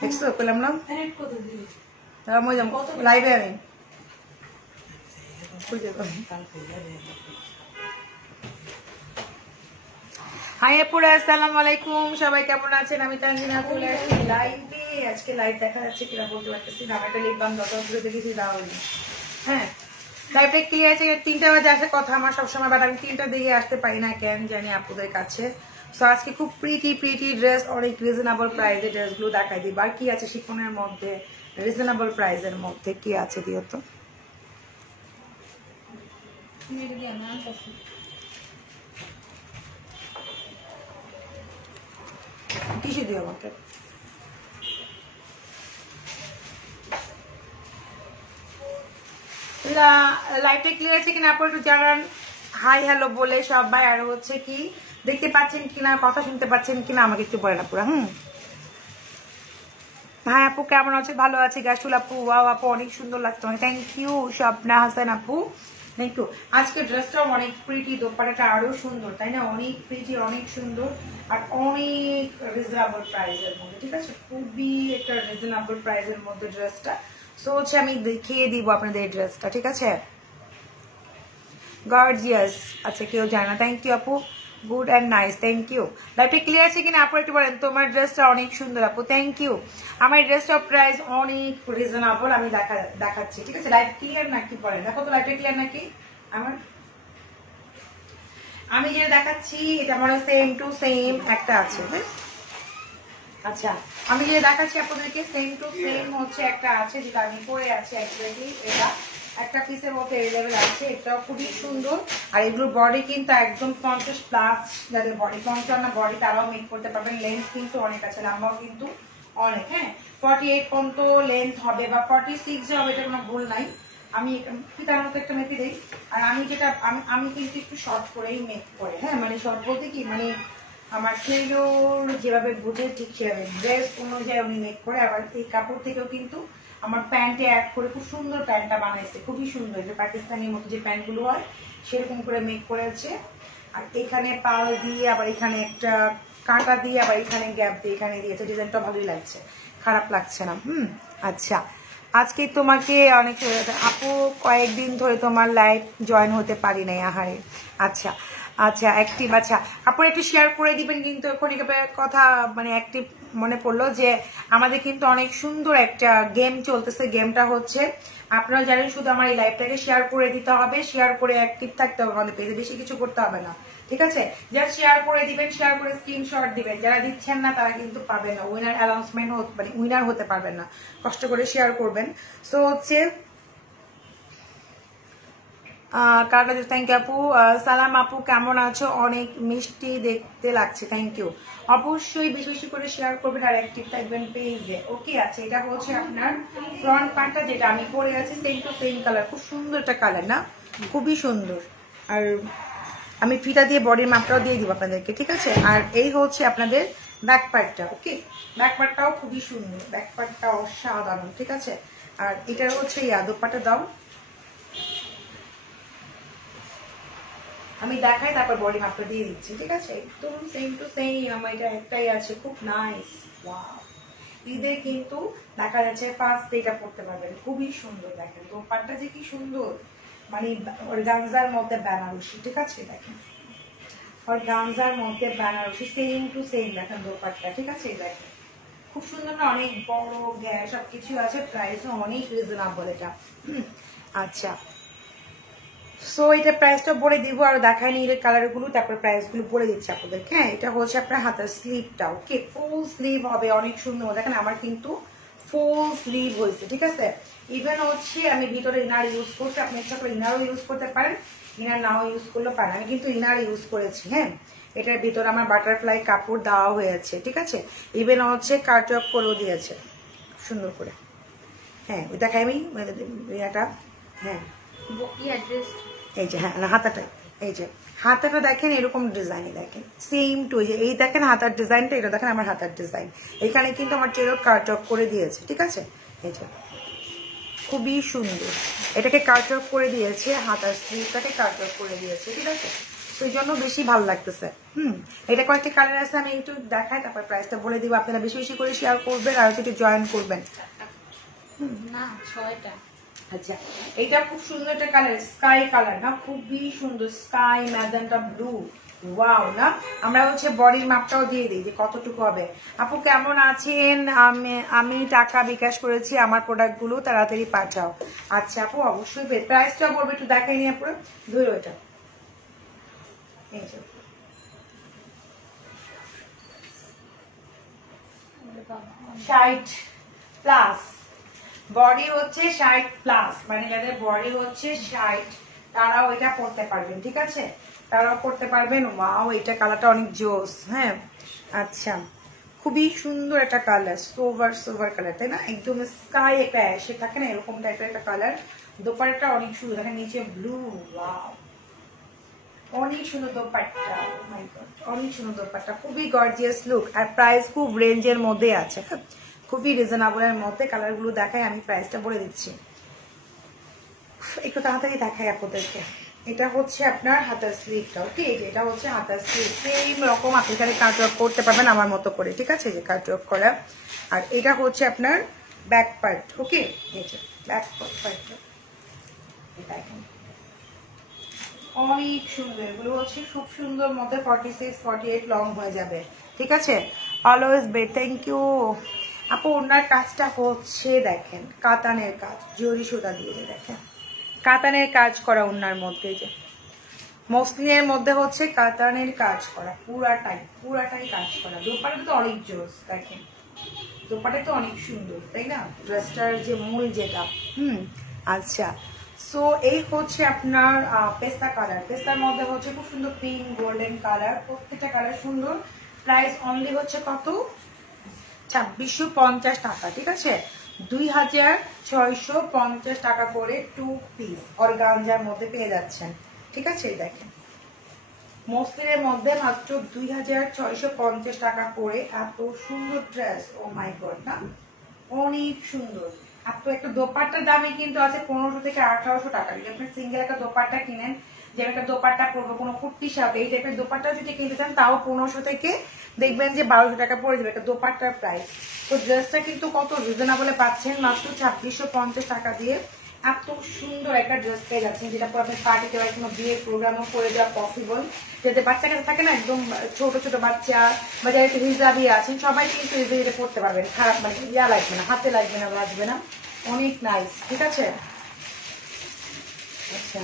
দেখছো পেলাম না লাইভে আমি হাই আপুরা আসসালামু আলাইকুম সবাই কেমন আছেন আমি তানজিনা চলে আসছি লাইভে আজকে লাইভ দেখা যাচ্ছে কিনা বলতে পারতেছি না একটা লিপ বাম দরকার করে দেখেছি দাওনি হ্যাঁ লাইভটা ক্লিয়ার আছে 3টা বাজে আসে কথা আমার সবসময় বাট আমি 3টার দিকে আসতে পারি না কেন জানি আপুদের কাছে সো আজকে খুব প্রিটি ড্রেস অনেক রিজনেবল প্রাইসে ড্রেসগুলো দেখাই দিই আর কি আছে শিফনের মধ্যে রিজনেবল প্রাইসের মধ্যে কি আছে দিও তো টিস্যু দিও আমাকে লাইভটা ক্লিয়ার আছে কিনা আপু একটু জানান হাই হ্যালো বলে সবাই আর হচ্ছে কি দেখতে পাচ্ছেন কিনা কথা শুনতে পাচ্ছেন কিনা আমাকে একটু বলেন আপুরা হ্যাঁ আপু কেমন আছে ভালো আছে গাছুল আপু ওয়াও আপু অনেক সুন্দর লাগছে অনেক থ্যাংক ইউ স্বপ্না হাসান আপু থ্যাংক ইউ আজকে ড্রেসটাও অনেক প্রিটি দোপাট্টাটা আরো সুন্দর তাই না অনেক প্রিটি অনেক সুন্দর আর অনেক রিজনেবল প্রাইসের মধ্যে ঠিক আছে খুবই একটা রিজনেবল প্রাইসের মধ্যে ড্রেসটা সো হচ্ছে আমি দেখিয়ে দিব আপনাদের এই ড্রেসটা ঠিক আছে গর্জিয়াস আচ্ছা কেউ জানে না থ্যাংক ইউ আপু good and nice thank you লাইভটা ক্লিয়ার আছে কিনা আপু একটু বলেন তোমার ড্রেসটা অনেক সুন্দর আপু থ্যাংক ইউ আমার ড্রেসটার প্রাইস অনেক রিজনেবল আমি দেখাচ্ছি ঠিক আছে লাইভ ক্লিয়ার নাকি বলেন দেখো তো লাইভটা ক্লিয়ার নাকি আমার আমি যেটা দেখাচ্ছি এটা মনে সেম টু সেম একটা আছে আচ্ছা আমি যেটা দেখাচ্ছি আপনাদেরকে সেম টু সেম হচ্ছে একটা আছে যেটা আমি পরে আছি একদমই এটা একটা পিসের মতো এভেলেবেল আছে এটাও খুবই সুন্দর আর এগুলোর বডি কিন্তু একদম 50 প্লাস যাদের বডি 50 না বডি তারাও মেক করতে পারবেন লেন্থ কিন্তু অনেক আছে লম্বাও কিন্তু অনেক হ্যাঁ 48 পর্যন্ত লেন্থ হবে বা 46 হবে এটা কোনো ভুল নাই আমি ফিতার মতো একটা মেপে দিই আর আমি যেটা আমি কিন্তু একটু শর্ট করেই মেক করে হ্যাঁ মানে শর্ট বলতে কি মানে আমার টেইলর যেভাবে বুঝে ঠিক সেভাবে ড্রেস অনুযায়ী উনি মেক করে আবার এই কাপড় থেকেও কিন্তু আমার প্যান্টে অ্যাড করে খুব সুন্দর প্যান্টটা বানাইছে খুবই সুন্দর যে পাকিস্তানের মতো যে প্যান্টগুলো হয় সেরকম করে মেক করেছে আর এখানে পাল দিয়ে আবার এখানে একটা কাঁটা দিয়ে আবার এখানে গ্যাপ দিয়ে এখানে দিয়েছে ডিজাইনটা ভালোই লাগছে খারাপ লাগছে না আচ্ছা আজকে তোমাকে অনেক আপু কয়েকদিন ধরে তোমার লাইভ জয়েন হতে পারি নাই আহারে আচ্ছা আচ্ছা অ্যাক্টিভ আচ্ছা আপনারা একটু শেয়ার করে দিবেন কিন্তু এখন কথা মানে অ্যাক্টিভ মনে পড়লো যে আমাদের কিন্তু অনেক সুন্দর একটা গেম চলতেছে গেমটা হচ্ছে আপনারা জানেন শুধু আমার এই লাইভটাকে শেয়ার করে দিতে হবে শেয়ার করে অ্যাক্টিভ থাকতে হবে আমাদের পেজে বেশি কিছু করতে হবে না ঠিক আছে যারা শেয়ার করে দিবেন শেয়ার করে স্ক্রিনশট দিবেন যারা দিচ্ছেন না তারা কিন্তু পাবেন না উইনার অ্যানাউন্সমেন্ট মানে উইনার হতে পারবেন না কষ্ট করে শেয়ার করবেন সো হচ্ছে কাটা থ্যাংক ইউ আপু সালাম আপু কেমন আছো অনেক মিষ্টি দেখতে লাগছে থ্যাংক ইউ অবশ্যই বেশি বেশি করে শেয়ার করবেন আর অ্যাক্টিভ থাকবেন পেজে ওকে আছে এটা হচ্ছে আপনার ফ্রন্ট পার্টটা যেটা আমি পরে আছি সেম টু সেম কালার খুব সুন্দর একটা কালার না খুবই সুন্দর আর আমি ফিতা দিয়ে বডির মাপটাও দিয়ে দিব আপনাদেরকে ঠিক আছে আর এই হচ্ছে আপনাদের ব্যাক পার্টটা ওকে ব্যাক পার্টটাও খুবই সুন্দর ব্যাক পার্টটা অসাধারণ ঠিক আছে আর এটার হচ্ছে দোপাট্টা দাও আমি দেখাই তারপর বডি মাপটা দিয়ে দিচ্ছি ঠিক আছে একদম সেম টু সেম আমার এটা একটাই আছে খুব নাইস ওয়াও ঈদে কিন্তু দেখা যাচ্ছে ফার্স্ট এটা পড়তে পারবেন খুবই সুন্দর দেখেন দোপাট্টা যে কি সুন্দর মানে অর্গানজার মধ্যে বেনারসি ঠিক আছে দেখেন অর্গানজার মধ্যে বেনারসি সেম টু সেম দেখেন দোপাট্টা ঠিক আছে দেখেন খুব সুন্দর না অনেক বড় গ্যাস সবকিছু আছে প্রাইসও অনেক রিজনেবল এটা আচ্ছা সো এটা প্রাইসটা বলে দিব আর দেখায় নিলে কালারগুলো তারপর প্রাইসগুলো বলে দিচ্ছি আপনাদেরকে হ্যাঁ এটা হচ্ছে আপনার হাতের স্লিভটা ওকে ফুল স্লিভ হবে অনেক সুন্দর দেখেন আমার কিন্তু ফুল স্লিভ হয়েছে ঠিক আছে ইভেন হচ্ছে আমি ভিতরে ইনার ইউজ করছি আপনি ইচ্ছা করে ইনারও ইউজ করতে পারেন ইনার নাও ইউজ করলেও পারেন আমি কিন্তু ইনার ইউজ করেছি হ্যাঁ এটার ভিতরে আমার বাটারফ্লাই কাপড় দেওয়া হয়েছে ঠিক আছে ইভেন হচ্ছে কাটওয়ার্ক করেও দিয়েছে সুন্দর করে হ্যাঁ ওই দেখাই আমি এটা হ্যাঁ এই যে হ্যাঁ হাতাটা এই যে হাতাটা দেখেন এরকম ডিজাইন দেখেন সেম টু এই দেখেন হাতার ডিজাইনটা এটা দেখেন আমার হাতার ডিজাইন এখানে কিন্তু আমার টেলর কাট অফ করে দিয়েছে ঠিক আছে এই যে খুবই সুন্দর। এটাকে কাট অফ করে দিয়েছে, হাতার স্লিভটাকে কাট অফ করে দিয়েছে, ঠিক আছে, সেই জন্য বেশি ভালো লাগতেছে। এটা কয়েকটা কালার আছে, আমি একটু দেখাই, তারপর প্রাইসটা বলে দিব। আপনারা বেশি বেশি করে শেয়ার করবেন আর একটু জয়েন করবেন। না 6টা। আচ্ছা, এটা খুব সুন্দর একটা কালার, স্কাই কালার না, খুবই সুন্দর, স্কাই ম্যাজেন্টা ব্লু। ওয়াও না, আমরা হচ্ছে বডির মাপটাও দিয়ে দিই যে কতটুকু হবে। আপু কেমন আছেন? আমি টাকা বিকাশ করেছি, আমার প্রোডাক্ট গুলো তাড়াতাড়ি পাঠাও। আচ্ছা আপু অবশ্যই, প্রাইসটা বলবে একটু দেখাই নিয়ে পুরো ধরো। এটা 60 প্লাস, বডি হচ্ছে 60 প্লাস, মানে যাদের বডি হচ্ছে 60 তারাও এটা পড়তে পারবেন, ঠিক আছে, তারাও পড়তে পারবেন। ওয়াও, এটা কালারটা অনেক জোস। হ্যাঁ আচ্ছা, খুবই সুন্দর একটা কালার, সোভার কালার, তাই না, একদম স্কাই একটা অ্যাশে থাকে না, এরকম টাইপের একটা কালার। দোপাট্টা অনেক সুন্দর, দেখেন নিচে ব্লু। ওয়াও, অনেক সুন্দর দোপাট্টা, অনেক সুন্দর দোপাট্টা, খুবই গর্জিয়াস লুক। আর প্রাইস খুব রেঞ্জের মধ্যে আছে, খুবই রিজনেবলের মধ্যে। কালার গুলো দেখাই, আমি প্রাইসটা বলে দিচ্ছি, একটু তাড়াতাড়ি দেখাই আপনাদেরকে। এটা হচ্ছে আপনার হাতার স্লিভটা, ওকে, এটা হচ্ছে হাতার স্লিভ, সেম রকম আপনি এখানে কাট ওয়ার্ক করতে পারবেন আমার মতো করে, ঠিক আছে, যে কাট ওয়ার্ক করা। আর এটা হচ্ছে আপনার ব্যাক পার্ট, ওকে, ব্যাক পার্ট, এটা এখানে অনেক সুন্দর, এগুলো হচ্ছে খুব সুন্দর মধ্যে 46 48 লং হয়ে যাবে, ঠিক আছে। অলওয়েজ বে, থ্যাংক ইউ আপু। ওনার কাজটা হচ্ছে দেখেন কাতানের কাজ, জরি সুতা দিয়ে দেখেন কাতানের কাজ করা ওনার মধ্যে, যে মসলিনের মধ্যে হচ্ছে কাতানের কাজ করা, পুরাটাই কাজ করা। দোপাট্টা তো অনেক জোস, দেখেন দোপাট্টা তো অনেক সুন্দর, তাই না, ড্রেসটার যে মূল যেটা। আচ্ছা, সো এই হচ্ছে আপনার পেস্তা কালার, পেস্তার মধ্যে হচ্ছে খুব সুন্দর পিঙ্ক গোল্ডেন কালার, প্রত্যেকটা কালার সুন্দর। প্রাইস অনলি হচ্ছে কত, 2650 টাকা, ঠিক আছে, 2650 টাকা করে 2 পিস অর্গানজার মধ্যে পেয়ে যাচ্ছেন, ঠিক আছে। দেখেন মসলিনের মধ্যে মাত্র 2650 টাকা করে এত সুন্দর ড্রেস, ও মাই গড না, অনেক সুন্দর। আপনি একটা দোপাট্টার দামে কিন্তু আছে 1500 থেকে 1800 টাকা। যদি আপনি সিঙ্গেল একটা দোপাট্টা কিনেন, যে একটা দোপাট্টা পড়বো কোনো কুর্তির সাথে, এই টাইপের দোপাট্টা যদি কিনতে চান তাও 1500 থেকে দেখবেন যে 1200 টাকা পড়ে যাবে একটা দোপাট্টার প্রাইস। তো ড্রেসটা কিন্তু কত রিজনেবলে পাচ্ছেন, মাত্র 2650 টাকা দিয়ে এত সুন্দর একটা ড্রেস পেয়ে যাচ্ছেন, যেটা পরে আপনি পার্টিতে বা কোনো বিয়ের প্রোগ্রামও করে দেওয়া পসিবল। যাতে বাচ্চা কাছে থাকে না, একদম ছোট ছোট বাচ্চা বা যারা একটু হিজাবি আছেন সবাই কিন্তু ইজিলি পড়তে পারবেন, খারাপ মানে ইয়া লাগবে না, হাতে লাগবে না, লাগবে না, অনেক নাইস, ঠিক আছে। আচ্ছা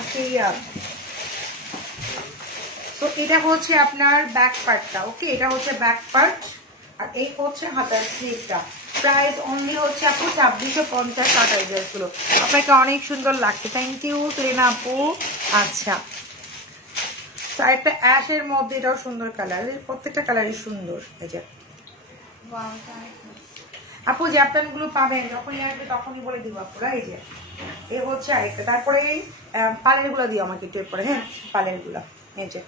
আচ্ছা, তো এটা হচ্ছে আপনার ব্যাক পার্টটা, ওকে, এটা হচ্ছে ব্যাক পার্ট, আর এই হচ্ছে হাতার স্লিভটা। প্রাইস অনলি হচ্ছে আপু 2650 টাকা। এই ড্রেসগুলো আপনাকে অনেক সুন্দর লাগছে, থ্যাংক ইউ তুলিনা আপু। আচ্ছা, একটা অ্যাশের মধ্যে, এটাও সুন্দর কালার, প্রত্যেকটা কালারই সুন্দর। এই যে আপু জ্যাপটান গুলো পাবেন যখনই আসবে তখনই বলে দিব আপুরা। এই যে এ হচ্ছে আরেকটা, তারপরে পালের গুলা দিও আমাকে একটু পরে, হ্যাঁ পালের গুলা। এই যে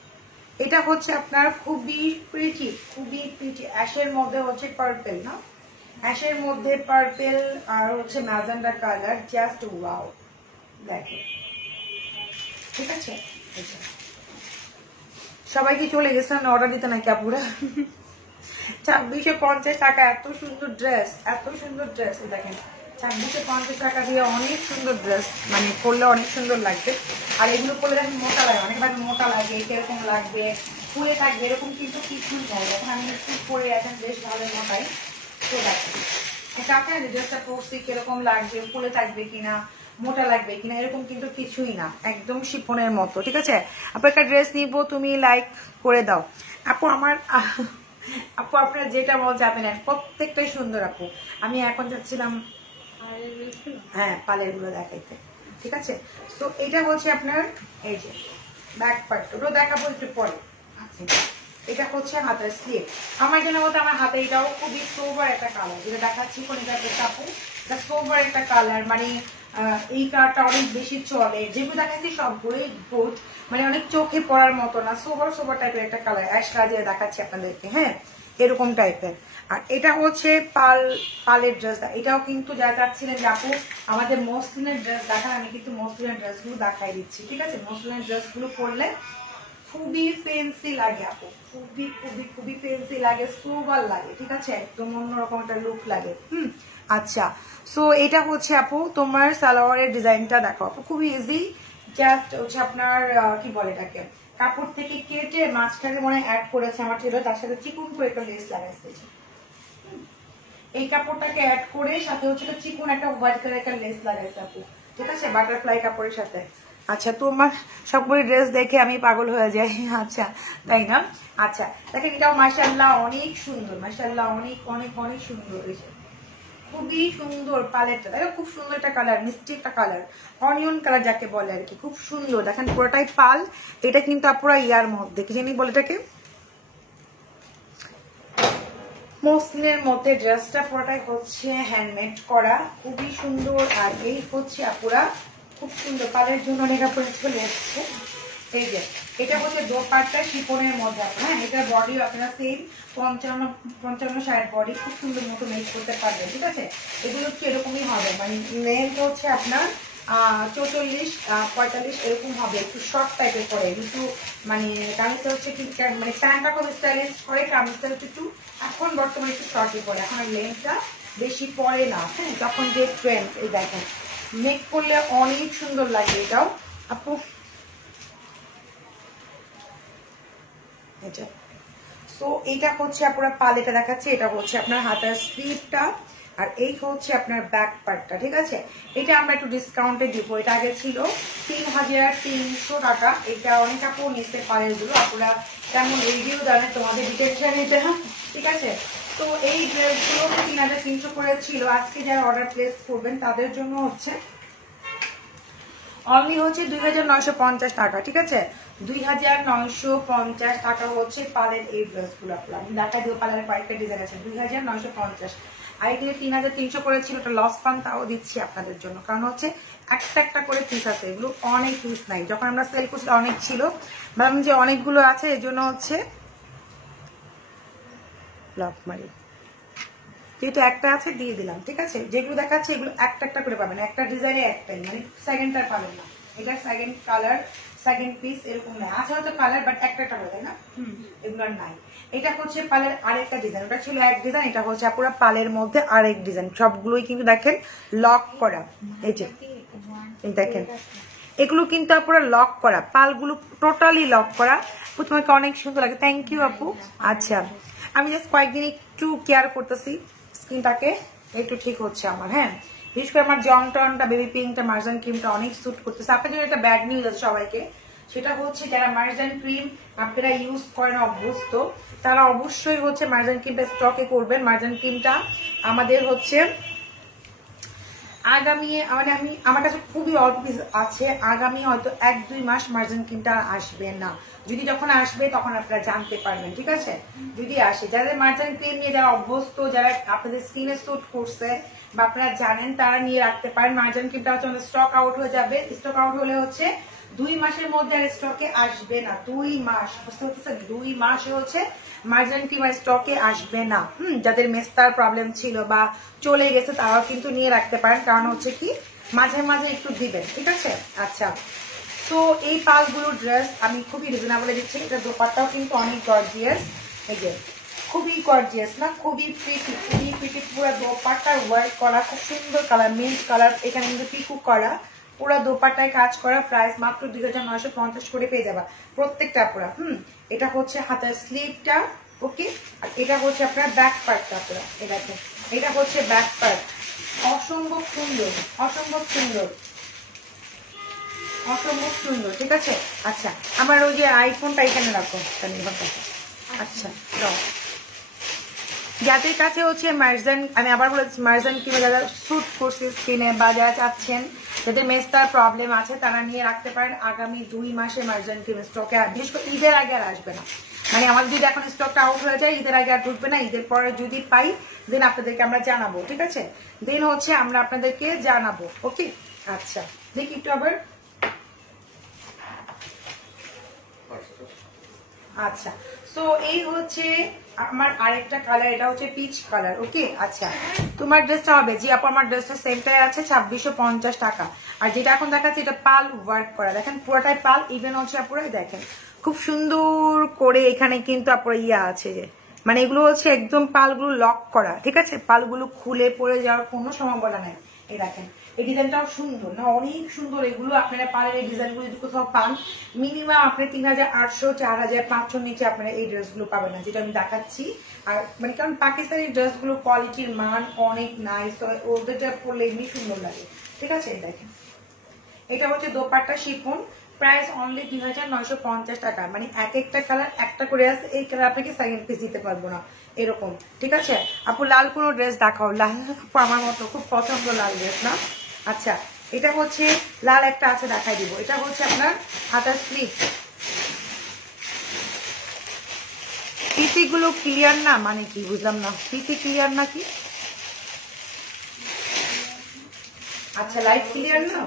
এটা হচ্ছে আপনার খুবই প্রিটি, খুবই প্রিটি, অ্যাশের মধ্যে হচ্ছে পার্পেল না, অ্যাশের মধ্যে পার্পেল আর হচ্ছে ম্যাজেন্ডা কালার, জাস্ট ওয়াও, দেখো, ঠিক আছে। সবাই কি চলে গেছেন অর্ডার দিতে নাকি আপুরা? 2650 টাকা এত সুন্দর ড্রেস, এত সুন্দর ড্রেস, দেখেন 2650 টাকা দিয়ে অনেক সুন্দর ড্রেস, মানে পরলে অনেক সুন্দর লাগবে। আর এগুলো পরলে দেখেন মোটা লাগে, অনেকবার মোটা লাগে, কিরকম লাগবে, ফুলে থাকবে, এরকম কিন্তু কিছুই নাই। এখন আমি একটু পরে আছেন বেশ ভালো মোটাই, তো দেখেন এটা আপনার ড্রেসটা পরছি কিরকম লাগবে, ফুলে থাকবে কিনা, মোটা লাগবে কিনা, এরকম কিন্তু কিছুই না, একদম শিফনের মতো, ঠিক আছে। আপনার একটা ড্রেস নিব, তুমি লাইক করে দাও আপু। আমার আপু আপনারা যেটা বল যাবেন, প্রত্যেকটাই সুন্দর আপু। আমি এখন যাচ্ছিলাম হ্যাঁ পালের গুলো দেখাইতে, ঠিক আছে। তো এটা হচ্ছে আপনার এই যে ব্যাক পার্ট, ওটা দেখাবো একটু পরে। এটা হচ্ছে হাতের স্লিভ। আমার জন্য বলতে আমার হাতে এটাও খুবই সোবার একটা কালার, যেটা দেখাচ্ছি কোন এটা আপু, এটা সোবার একটা কালার, মানে এই কালারটা অনেক বেশি চলে, যেগুলো দেখাচ্ছি সবগুলোই গুড, মানে অনেক চোখে পড়ার মতো না, সোবার সোবার টাইপের একটা কালার, অ্যাশ কালার যেটা দেখাচ্ছি আপনাদেরকে। হ্যাঁ এরকম টাইপের। আর এটা হচ্ছে পালের ড্রেস। এটাও কিন্তু যারা চাচ্ছিলেন যে আপু আমাদের মসলিনের ড্রেস দেখান, আমি কিন্তু মসলিনের ড্রেসগুলো দেখাই দিচ্ছি, ঠিক আছে। মসলিনের ড্রেসগুলো পরলে খুবই ফেন্সি লাগে আপু, খুবই খুবই খুবই ফেন্সি লাগে, সোবার লাগে, ঠিক আছে, একদম অন্যরকম একটা লুক লাগে। আচ্ছা, সো এটা হচ্ছে আপু তোমার সালোয়ারের ডিজাইনটা দেখো আপু, খুবই ইজি। জাস্ট হচ্ছে আপনার কি বলে এটাকে, কাপড় থেকে কেটে মাছটাকে মনে অ্যাড করেছে আমার টেলার, তার সাথে চিকন করে একটা লেস লাগাইছে। এই কাপড়টাকে অ্যাড করে সাথে হচ্ছে চিকন একটা হোয়াইট কালার একটা লেস লাগাইছে আপু, ঠিক আছে, বাটারফ্লাই কাপড়ের সাথে। আচ্ছা, তোমার সবগুলো ড্রেস দেখে আমি পাগল হয়ে যাই। আচ্ছা, তাই না? আচ্ছা, দেখেন এটাও মাশাআল্লাহ অনেক সুন্দর, মাশাআল্লাহ অনেক অনেক অনেক সুন্দর, খুবই সুন্দর পালেটটা, দেখো খুব সুন্দর একটা কালার, মিষ্টি একটা কালার, অনিয়ন কালার যাকে বলে আর কি, খুব সুন্দর। দেখেন পুরোটাই পাল। এটা কিন্তু পুরো ইয়ার মধ্যে কি জানি বলে এটাকে, মসলিনের মধ্যে ড্রেসটা পুরোটাই হচ্ছে হ্যান্ডমেড করা, খুবই সুন্দর। আর এই হচ্ছে আপুরা খুব সুন্দর পালের জন্য অনেক আপনার চলে এসছে। এই যে এটা হচ্ছে দোপাট্টা শিফনের মধ্যে, হ্যাঁ, এটার বডি আপনারা সেম 55-60 বডি খুব সুন্দর মতো মেক করতে পারবেন, ঠিক আছে। এগুলো হচ্ছে এরকমই হবে, মানে লেন্থ হচ্ছে আপনার 44-45 এরকম হবে, একটু শর্ট টাইপের করে, কিন্তু মানে কামিজটা হচ্ছে ঠিক মানে প্যান্টটা খুব স্টাইলিশ করে, কামিজটা হচ্ছে একটু এখন বর্তমানে একটু শর্টই পরে, এখন লেন্থটা বেশি পরে না, হ্যাঁ, তখন যে ট্রেন্ড। এই দেখেন মেক করলে অনেক সুন্দর লাগে এটাও আপু। এটা সো এইটা হচ্ছে আপনার পালেটা দেখাচ্ছে, এটা হচ্ছে আপনার হাতার স্লিভটা, আর এই হচ্ছে আপনার ব্যাক পার্টটা, ঠিক আছে। এটা আমরা একটু ডিসকাউন্টে দিব, এটা আগে ছিল 3300 টাকা। এটা অনেক আপু নিতে পারে, এগুলো আপনারা তেমন রিভিউ জানেন, তোমাদের ডিটেকশন এটা, ঠিক আছে। তো এই ড্রেসগুলো 3300 করে ছিল, আজকে যারা অর্ডার প্লেস করবেন তাদের জন্য হচ্ছে অনলি হচ্ছে 2950 টাকা, ঠিক আছে। 2950 টাকা হচ্ছে পালের এই ড্রেসগুলো। আমি দেখা দিব পালের কয়েকটা ডিজাইন আছে, 2950। আর এখানে 3300 করে ছিল, ওটা লস পান, তাও দিচ্ছি আপনাদের জন্য, কারণ হচ্ছে একটা একটা করে পিস আছে, এগুলো অনেক পিস নাই, যখন আমরা সেল করছি অনেক ছিল, ভাবলাম যে অনেকগুলো আছে এই জন্য হচ্ছে লক মারি, যেটা একটা আছে দিয়ে দিলাম, ঠিক আছে। যেগুলো দেখাচ্ছে এগুলো একটা একটা করে পাবেন, একটা ডিজাইনে একটাই, মানে সেকেন্ডটা পাবেন না, এটা সেকেন্ড কালার সেকেন্ড পিস এরকম নাই, আছে হয়তো কালার বাট একটা একটা করে, তাই না, এগুলো নাই। এটা হচ্ছে পালের আরেকটা ডিজাইন, ওটা ছিল এক ডিজাইন, এটা হচ্ছে পুরো পালের মধ্যে আরেক ডিজাইন, সবগুলোই কিন্তু দেখেন লক করা, এই যে দেখেন এগুলো কিন্তু পুরো লক করা, পালগুলো টোটালি লক করা। তোমাকে অনেক সুন্দর লাগে, থ্যাংক ইউ আপু। আচ্ছা, আমি জাস্ট কয়েকদিন একটু কেয়ার করতেছি স্কিনটাকে, একটু ঠিক হচ্ছে আমার, হ্যাঁ, বিশেষ করে আমার জং টনটা, বেবি পিঙ্কটা, মার্জান ক্রিমটা অনেক স্যুট করতেছে। আপনার জন্য একটা ব্যাড নিউজ আছে সবাইকে, সেটা হচ্ছে যারা মার্জান ক্রিম আপনারা ইউজ করেন অভ্যস্ত, তারা অবশ্যই হচ্ছে মার্জান ক্রিমটা স্টকে করবেন। মার্জান ক্রিমটা আমাদের হচ্ছে আগামী, মানে আমার কাছে খুবই অল্প পিস আছে, আগামী হয়তো 1-2 মাস মার্জিন ক্রিমটা আসবে না, যদি যখন আসবে তখন আপনারা জানতে পারবেন, ঠিক আছে, যদি আসে। যাদের মার্জিন ক্রিম নিয়ে যারা অভ্যস্ত, যারা আপনাদের স্কিনে স্যুট করছে বা আপনারা জানেন, তারা নিয়ে রাখতে পারেন। মার্জিন ক্রিমটা হচ্ছে স্টক আউট হয়ে যাবে, স্টক আউট হলে হচ্ছে 2 মাসের মধ্যে আর স্টকে আসবে না, 2 মাস, বুঝতে পারছেন, 2 মাসে হচ্ছে মার্জিন ক্রিম আর স্টকে আসবে না। যাদের মেস্তার প্রবলেম ছিল বা চলে গেছে তারাও কিন্তু নিয়ে রাখতে পারেন, কারণ হচ্ছে কি মাঝে মাঝে একটু দিবেন, ঠিক আছে। আচ্ছা, তো এই পালগুলো ড্রেস আমি খুবই রিজনেবলে দিচ্ছি, এটা দোপাট্টাও কিন্তু অনেক গর্জিয়াস, এই যে খুবই গর্জিয়াস না, খুবই প্রিটি, খুবই প্রিটি, পুরো দোপাট্টা ওয়ার্ক করা, খুব সুন্দর কালার, মিন্ট কালার, এখানে কিন্তু পিকু করা, পুরো দোপাট্টায় কাজ করা, প্রাইস মাত্র 2950 করে পেয়ে যাবা প্রত্যেকটা পুরা। এটা হচ্ছে হাতের স্লিভটা, ওকে, আর এটা হচ্ছে আপনার ব্যাক পার্টটা পুরা, এটা এটা হচ্ছে ব্যাক পার্ট, অসম্ভব সুন্দর, অসম্ভব সুন্দর, অসম্ভব সুন্দর, ঠিক আছে। আচ্ছা, আমার ওই যে আইফোনটা এখানে রাখো, আচ্ছা, যাদের কাছে হচ্ছে মার্জান, আমি আবার বলেছি মার্জান কিংবা যারা স্যুট করছে স্কিনে বা যারা চাচ্ছেন যাদের মেস্তার প্রবলেম আছে, তারা নিয়ে রাখতে পারেন। আগামী 2 মাসে মার্জান ক্রিম স্টকে, বিশেষ করে ঈদের আগে আর আসবে না, মানে আমাদের যদি এখন স্টকটা আউট হয়ে যায় ঈদের আগে আর ঢুকবে না, ঈদের পরে যদি পাই দেন আপনাদেরকে আমরা জানাবো, ঠিক আছে, দেন হচ্ছে আমরা আপনাদেরকে জানাবো, ওকে। আচ্ছা, দেখি একটু আবার, আচ্ছা, সো সো এই হচ্ছে আমার আরেকটা কালার, এটা হচ্ছে পিচ কালার। ওকে আচ্ছা, তোমার ড্রেসটা হবে জি আপু, আমার ড্রেসটা সেমটাই আছে 2650 টাকা। আর যেটা এখন দেখাচ্ছে এটা পাল ওয়ার্ক করা, দেখেন পুরোটাই পাল, ইভেন হচ্ছে আপুরাই দেখেন খুব সুন্দর করে এখানে কিন্তু আপুরা ইয়া আছে, মানে এগুলো হচ্ছে একদম পালগুলো লক করা, ঠিক আছে, পালগুলো খুলে পড়ে যাওয়ার কোনো সম্ভাবনা নেই। এই দেখেন এই ডিজাইনটাও সুন্দর না, অনেক সুন্দর। এগুলো আপনারা পারেন এই ডিজাইনগুলো যদি কোথাও পান মিনিমাম আপনি 3800 4500 নিচে আপনারা এই ড্রেসগুলো পাবেন না, যেটা আমি দেখাচ্ছি। আর মানে কারণ পাকিস্তানি ড্রেসগুলো কোয়ালিটির মান অনেক নাইস, ওদেরটা পরলে এমনি সুন্দর লাগে, ঠিক আছে। দেখেন এটা হচ্ছে দোপাট্টা শিফন, প্রাইস অনলি 2950 টাকা। মানে এক একটা কালার একটা করে আছে, এই কালার আপনাকে সেকেন্ড পিস দিতে পারবো না এরকম, ঠিক আছে। আপু লাল কোনো ড্রেস দেখাও, লাল আমার মতো খুব পছন্দ লাল ড্রেস না। আচ্ছা এটা হচ্ছে লাল একটা আছে দেখাই দিব, এটা হচ্ছে আপনার হাতার স্লিভ। পিসি গুলো ক্লিয়ার না মানে কি বুঝলাম না, পিসি ক্লিয়ার না কি? আচ্ছা লাইট ক্লিয়ার না।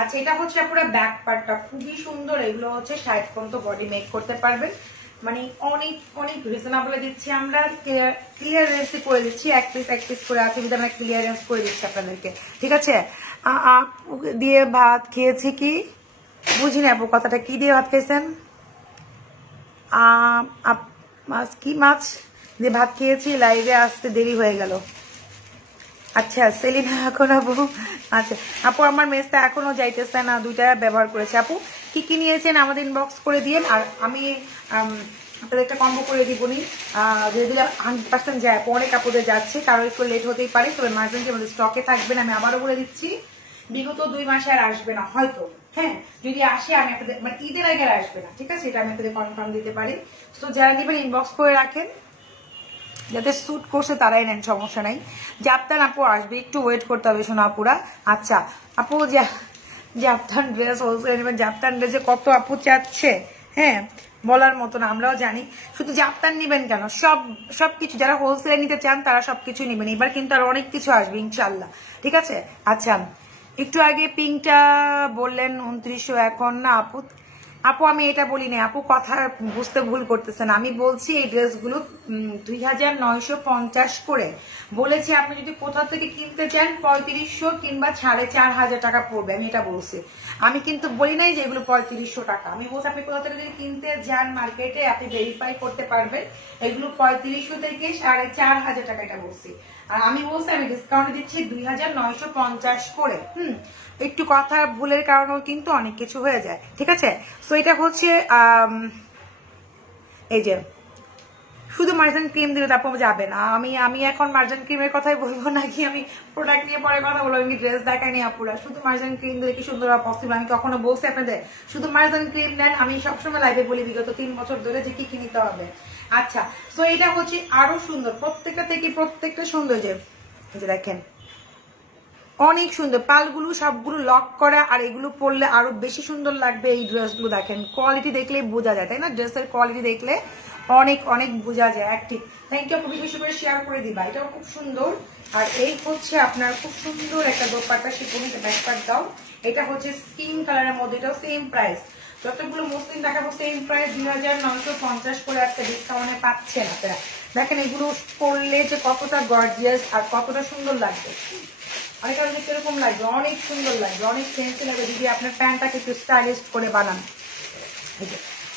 আচ্ছা এটা হচ্ছে পুরো ব্যাক পার্টটা খুবই সুন্দর, এগুলো হচ্ছে 60 পর্যন্ত বডি মেক করতে পারবেন, মানে অনেক অনেক রিজনেবল দিচ্ছি আমরা, ক্লিয়ারেন্স করে দিচ্ছি, এক পিস করে আছে কিন্তু আমরা ক্লিয়ারেন্স করে দিচ্ছি আপনাদেরকে, ঠিক আছে। দিয়ে ভাত খেয়েছি কি বুঝি না আপু, কথাটা কি দিয়ে ভাত খেয়েছেন? মাছ কি মাছ দিয়ে ভাত খেয়েছি, লাইভে আসতে দেরি হয়ে গেল। আচ্ছা সেলিনা এখন আপু, আচ্ছা আপু আমার মেসটা এখনো যাইতেছে না, 2টা ব্যবহার করেছে। আপু কি কি নিয়েছেন আমাদের ইনবক্স করে দিয়েন, আর আমি আপনাদের একটা কম্বো করে দিবনি, ধীরে ধীরে 100% যায়, অনেক কাপড়ে যাচ্ছে, কারো একটু লেট হতেই পারে, তবে মার্কেটে আমাদের স্টকে থাকবেন। আমি আবারও বলে দিচ্ছি বিগত 2 মাসে আর আসবে না হয়তো, হ্যাঁ যদি আসে আমি আপনাদের মানে ঈদের আগে আর আসবে না, ঠিক আছে, এটা আমি আপনাদের কনফার্ম দিতে পারি। তো যারা নেবেন ইনবক্স করে রাখেন, যাদের স্যুট করছে তারাই নেন, সমস্যা নাই। জাপতান আপু আসবে, একটু ওয়েট করতে হবে শোনা আপুরা। আচ্ছা আপু জাপতান ড্রেস হোলসেল নেবেন, জাপতান ড্রেসে কত আপু চাচ্ছে, হ্যাঁ বলার মতো না, আমরাও জানি। শুধু জাপতান নিবেন কেন, সবকিছু যারা হোলসেলে নিতে চান তারা সবকিছু নিবেন, এবার কিন্তু আর অনেক কিছু আসবে ইনশাল্লাহ, ঠিক আছে। আচ্ছা একটু আগে পিঙ্কটা বললেন 2900, এখন না আপু, আপু আমি এটা বলি না আপু, কথা বুঝতে ভুল করতেছেন, আমি বলছি এই ড্রেসগুলো 2950 করে বলেছি, আপনি যদি কোথাও থেকে কিনতে চান 3500 কিংবা 4500 টাকা পড়বে, আমি এটা বলছি। আমি কিন্তু বলি নাই যে এগুলো 3500 টাকা, আমি বলছি আপনি কোথাও থেকে যদি কিনতে যান মার্কেটে আপনি ভেরিফাই করতে পারবেন এগুলো 3500 থেকে 4500 টাকা, এটা বলছি। আর আমি বলছি আমি ডিসকাউন্ট দিচ্ছি 2950 করে। একটু কথা ভুলের কারণেও কিন্তু অনেক কিছু হয়ে যায়, ঠিক আছে। সো এটা হচ্ছে এই যে শুধু মার্জান ক্রিম দিলে তারপর যাবে না, আমি এখন মার্জান ক্রিমের কথাই বলবো নাকি আমি প্রোডাক্ট নিয়ে পরে কথা বলবো, আমি ড্রেস দেখাইনি আপুরা, শুধু মার্জান ক্রিম দিলে কি সুন্দর পসিবল? আমি কখনো বলছি আপনাদের শুধু মার্জান ক্রিম নেন, আমি সবসময় লাইভে বলি বিগত 3 বছর ধরে যে কি নিতে হবে। আচ্ছা সো এটা হচ্ছে আরো সুন্দর, প্রত্যেকটা থেকে প্রত্যেকটা সুন্দর, যে দেখেন অনেক সুন্দর, পালগুলো সবগুলো লক করা, আর এগুলো পরলে আরো বেশি সুন্দর লাগবে। এই ড্রেসগুলো দেখেন কোয়ালিটি দেখলে বোঝা যায়, তাই না, ড্রেসের কোয়ালিটি দেখলে অনেক অনেক বোঝা যায়। অ্যাক্টিভ থ্যাংক ইউ, খুবই বেশি করে শেয়ার করে দিবা, এটাও খুব সুন্দর। আর এই হচ্ছে আপনার খুব সুন্দর একটা দোপাট্টা, শিফনের ব্যাকপার্ট দাও, এটা হচ্ছে স্কিন কালারের মধ্যে, এটাও সেম প্রাইস, যতগুলো মসলিন দেখাবো সেম প্রাইস 2950 করে একটা ডিসকাউন্টে পাচ্ছেন আপনারা। দেখেন এগুলো পরলে যে কতটা গর্জিয়াস আর কতটা সুন্দর লাগবে, অনেক দেখতে এরকম লাগবে, অনেক সুন্দর লাগবে, অনেক ফ্যান্সি লাগবে যদি আপনার প্যান্টটাকে একটু স্টাইলিশ করে বানান।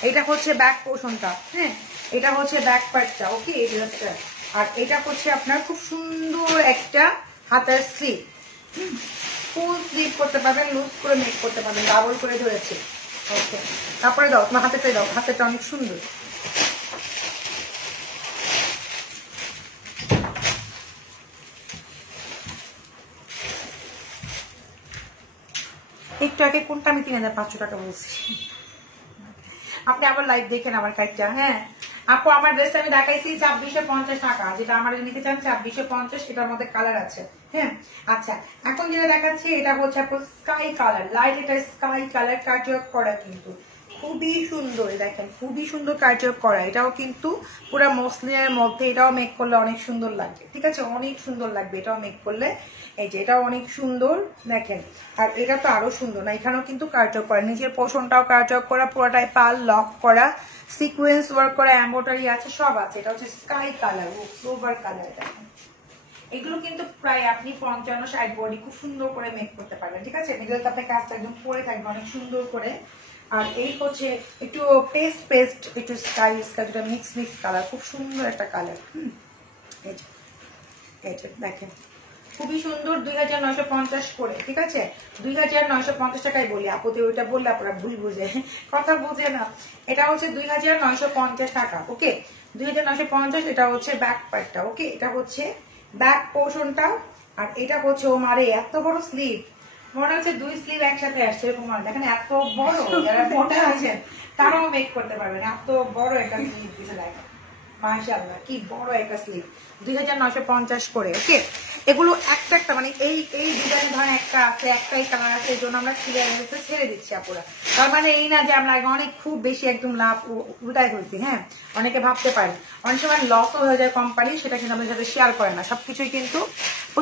এটা হচ্ছে ব্যাক পোর্শনটা, হ্যাঁ এটা হচ্ছে ব্যাক পার্টটা, ওকে এই ড্রেসটা। আর এটা হচ্ছে আপনার খুব সুন্দর একটা হাতের স্লিভ, ফুল স্লিভ করতে পারবেন, লুজ করে মেক করতে পারবেন, ডাবল করে ধরেছে, ওকে। তারপরে দাও তোমার হাতেটাই দাও, হাতেটা অনেক সুন্দর। একটু আগে কোনটা আমি 3500 টাকা বলছি, আপনি আবার লাইভ দেখেন আমার কাজটা। হ্যাঁ আপু আমার ড্রেসটা আমি দেখাইছি 2650 টাকা, যেটা আমার নিতে চান 2650, এটার মধ্যে কালার আছে, হ্যাঁ। আচ্ছা এখন যেটা দেখাচ্ছি এটা হচ্ছে আপনার স্কাই কালার, লাইট, এটা স্কাই কালার কাজ করা, কিন্তু খুবই সুন্দর, দেখেন খুবই সুন্দর কাটওয়ার্ক করা। এটাও কিন্তু পুরো মসলিনের মধ্যে, এটাও মেক করলে অনেক সুন্দর লাগবে, ঠিক আছে, অনেক সুন্দর লাগবে এটাও মেক করলে। এই যে এটাও অনেক সুন্দর দেখেন, আর এটা তো আরো সুন্দর না, এখানেও কিন্তু কাটওয়ার্ক করা, নিচের পোর্শনটাও কাটওয়ার্ক করা, পুরোটাই পাল লক করা, সিকোয়েন্স ওয়ার্ক করা, এমব্রয়ডারি আছে, সব আছে। এটা হচ্ছে স্কাই কালার, সোবার কালার। দেখেন এগুলো কিন্তু প্রায় আপনি 55-60 বডি খুব সুন্দর করে মেক করতে পারবেন, ঠিক আছে। এগুলো তো আপনার কাজটা একদম পরে থাকবে অনেক সুন্দর করে। আর এই হচ্ছে একটু পেস্ট একটু স্কাই যেটা মিক্স কালার, খুব সুন্দর একটা কালার। এই যে দেখেন খুবই সুন্দর, 2950 করে, ঠিক আছে। 2950 টাকায় বলি, আপত্তি ওইটা বললে আপনারা ভুল বুঝে কথা বুঝে না। এটা হচ্ছে 2950 টাকা, ওকে 2950। এটা হচ্ছে ব্যাক পার্টটা, ওকে এটা হচ্ছে ব্যাক পোর্শনটা। আর এটা হচ্ছে ও মারে এত বড় স্লিভ, মনে হচ্ছে 2 স্লিভ একসাথে আসছে এরকম। দেখেন এত বড়, যারা মোটা আছেন তারাও মেক করতে পারবেন, এত বড় একটা স্লিভ দিতে লাগে। মাশাআল্লাহ কি বড় একটা স্লিভ, 2950 করে, ওকে। এগুলো একটা মানে এই ডিজাইনের ধরেন একটা আছে, একটাই কালার আছে, এই জন্য আমরা ক্লিয়ারেন্সে ছেড়ে দিচ্ছি আপুরা। তার মানে এই না যে আমরা অনেক খুব বেশি একদম লাভ উল্টাই করছি, হ্যাঁ অনেকে ভাবতে পারে, অনেক সময় লসও হয়ে যায় কোম্পানি, সেটা কিন্তু আমাদের সাথে শেয়ার করে না। সবকিছুই কিন্তু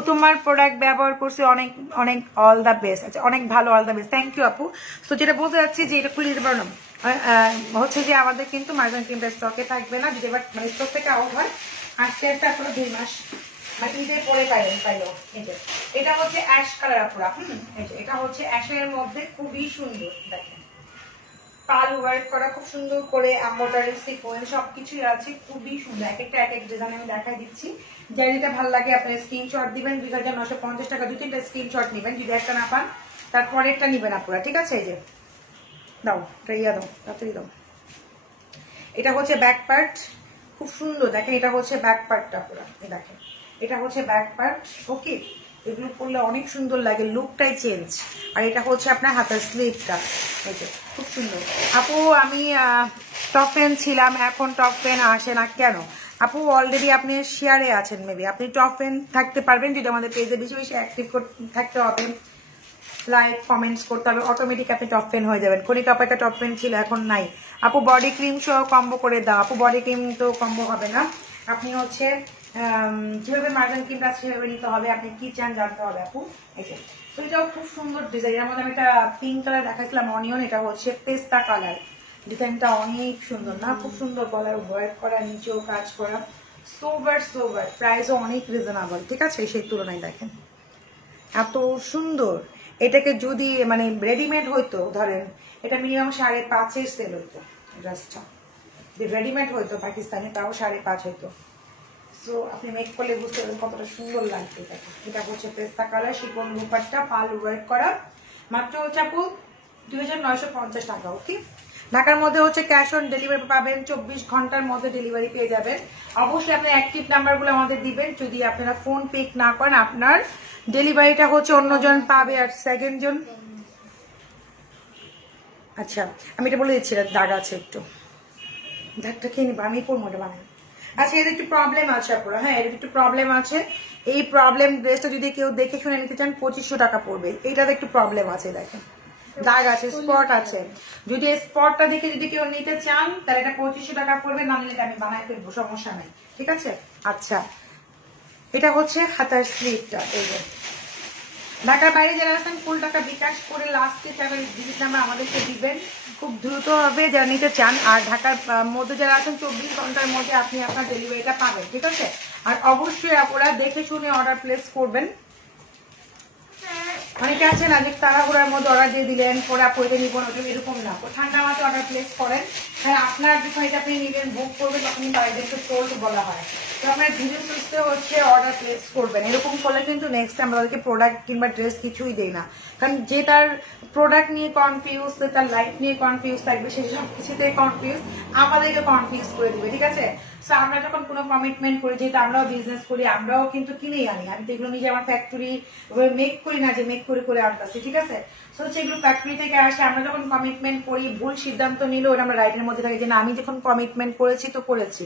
তোমার প্রোডাক্ট ব্যবহার করছে অনেক অনেক অল দ্য বেস্ট, আচ্ছা অনেক ভালো, all the best, thank you আপু। সো যেটা বলতে যাচ্ছি যে এটা খুলে দিতে পারো না, হচ্ছে যে আমাদের কিন্তু মার্জিন ক্রিমটা স্টকে থাকবে না, যদি এবার মানে স্টক থেকে আউট হয় আজকে একটা পুরো 2 মাস মানে ঈদের পরে পাইলো। এই যে এটা হচ্ছে অ্যাশ কালার আপুরা, এই যে এটা হচ্ছে অ্যাশের মধ্যে খুবই সুন্দর, দেখেন পাল ওয়ার্ক করা খুব সুন্দর করে, এমব্রয়ডারি সিকোয়েন্স সবকিছুই আছে, খুবই সুন্দর। এক একটা ডিজাইন আমি দেখাই দিচ্ছি, যার যেটা ভালো লাগে আপনার স্ক্রিনশট দিবেন। 2950 টাকা 2-3টা স্ক্রিনশট নিবেন, যদি একটা না পান তারপরেরটা নিবেন আপুরা, ঠিক আছে। এই যে দাও ইয়া দাও, তাড়াতাড়ি দাও। এটা হচ্ছে ব্যাক পার্ট, খুব সুন্দর দেখেন, এটা হচ্ছে ব্যাক পার্টটা পুরো, এই দেখেন এটা হচ্ছে ব্যাক পার্ট, ওকে। এগুলো পরলে অনেক সুন্দর লাগে, লুকটাই চেঞ্জ। আর এটা হচ্ছে আপনার হাতের স্লিভটা, এই যে খুব সুন্দর। আপু আমি টপ ফ্যান ছিলাম, এখন টপ ফ্যান আসে না কেন? আপু অলরেডি আপনি শেয়ারে আছেন, মেবি আপনি টপ ফ্যান থাকতে পারবেন যদি আমাদের পেজে বেশি বেশি অ্যাক্টিভ থাকতে হবে, লাইক কমেন্টস করতে হবে, অটোমেটিক আপনি টপ ফ্যান হয়ে যাবেন। কোনি টপ একটা টপ ফ্যান ছিল, এখন নাই। আপু বডি ক্রিম সহ কম্বো করে দাও। আপু বডি ক্রিম তো কম্বো হবে না, আপনি হচ্ছে যেভাবে মার্জিন ক্রিমটা সেভাবে নিতে হবে, আপনি কি চান জানতে হবে আপু। এই যে তো এটাও খুব সুন্দর ডিজাইন, এর মধ্যে আমি একটা পিঙ্ক কালার দেখাইছিলাম অনিয়ন, এটা হচ্ছে পেস্তা কালার, ডিজাইনটা অনেক সুন্দর না, খুব সুন্দর গলার ওয়ার্ক করা, নিচেও কাজ করা, সোবার প্রাইসও অনেক রিজনেবল, ঠিক আছে সেই তুলনায় দেখেন এত সুন্দর। এটাকে যদি মানে রেডিমেড হইতো, ধরেন এটা মিনিমাম 5.5 সেল হইতো ড্রেসটা, যদি রেডিমেড হইতো পাকিস্তানি তাও 5.5 হইতো। সো আপনি মেক করলে বুঝতে পারবেন কতটা সুন্দর লাগবে। এটা হচ্ছে পেস্তা কালার, শিফন দুপাট্টা, পাল ওয়ার্ক করা, মাত্র হচ্ছে আপু 2950 টাকা, ওকে। ঢাকার মধ্যে হচ্ছে ক্যাশ অন ডেলিভারি পাবেন, 24 ঘন্টার মধ্যে ডেলিভারি পেয়ে যাবেন। অবশ্যই আপনার অ্যাক্টিভ নাম্বারগুলো আমাদের দিবেন, যদি আপনারা ফোন পিক না করেন আপনার ডেলিভারিটা হচ্ছে অন্যজন পাবে। আর সেকেন্ড জন, আচ্ছা আমি এটা বলে দিচ্ছি, দাগ আছে একটু, দাগটা খেয়ে নিবো, আমি করবো এটা বানাই। আচ্ছা এর একটু প্রবলেম আছে আপনারা, হ্যাঁ এর একটু প্রবলেম আছে, এই প্রবলেম ড্রেসটা যদি কেউ দেখে শুনে নিতে চান 2500 টাকা পড়বে। এইটাতে একটু প্রবলেম আছে, দেখেন দাগ আছে, স্পট আছে, যদি এই স্পটটা দেখে যদি কেউ নিতে চান তাহলে এটা 2500 টাকা পড়বে, না নিলে আমি বানাই ফেলবো, সমস্যা নেই, ঠিক আছে। আচ্ছা এটা হচ্ছে হাতার স্লিভটা, এই যে ঢাকার বাইরে যারা আছেন ফুল টাকা বিকাশ করে লাস্টে ডিজিট নাম্বার আমাদেরকে দিবেন, খুব দ্রুত হবে যারা নিতে চান। আর ঢাকার মধ্যে যারা আছেন 24 ঘন্টার মধ্যে আপনি আপনার ডেলিভারিটা পাবেন, ঠিক আছে। আর অবশ্যই আপনারা দেখে শুনে অর্ডার প্লেস করবেন। অনেকে আছে না যে তাড়াহুড়ার মধ্যে অর্ডার দিয়ে দিলেন, পরে পড়ে নিব না, এরকম না, ঠান্ডা মাথা অর্ডার প্লেস করেন। হ্যাঁ আপনার যখন এটা আপনি নিবেন বুক করবেন তখনই বাইরেকে সোল্ড বলা হয়, তো আপনার ধীরে সুস্থে হচ্ছে অর্ডার প্লেস করবেন। এরকম করলে কিন্তু নেক্সট টাইম আমাদেরকে প্রোডাক্ট কিংবা ড্রেস কিছুই দেয় না, কারণ যে তার প্রোডাক্ট নিয়ে কনফিউজ, তার লাইফ নিয়ে কনফিউজ থাকবে, সেই সব কিছুতে কনফিউজ, আমাদেরকে কনফিউজ করে দিবে, ঠিক আছে। সো আমরা যখন কোনো কমিটমেন্ট করি, যেহেতু আমরাও বিজনেস করি, আমরাও কিন্তু কিনেই আনি, আমি তো এগুলো নিজে আমার ফ্যাক্টরি মেক করি না যে মেক করে করে আনতেছি, ঠিক আছে। সো সেগুলো ফ্যাক্টরি থেকে আসে, আমরা যখন কমিটমেন্ট করি, ভুল সিদ্ধান্ত নিলেও ওটা আমরা রাইটের মধ্যে থাকি যে না আমি যখন কমিটমেন্ট করেছি তো করেছি,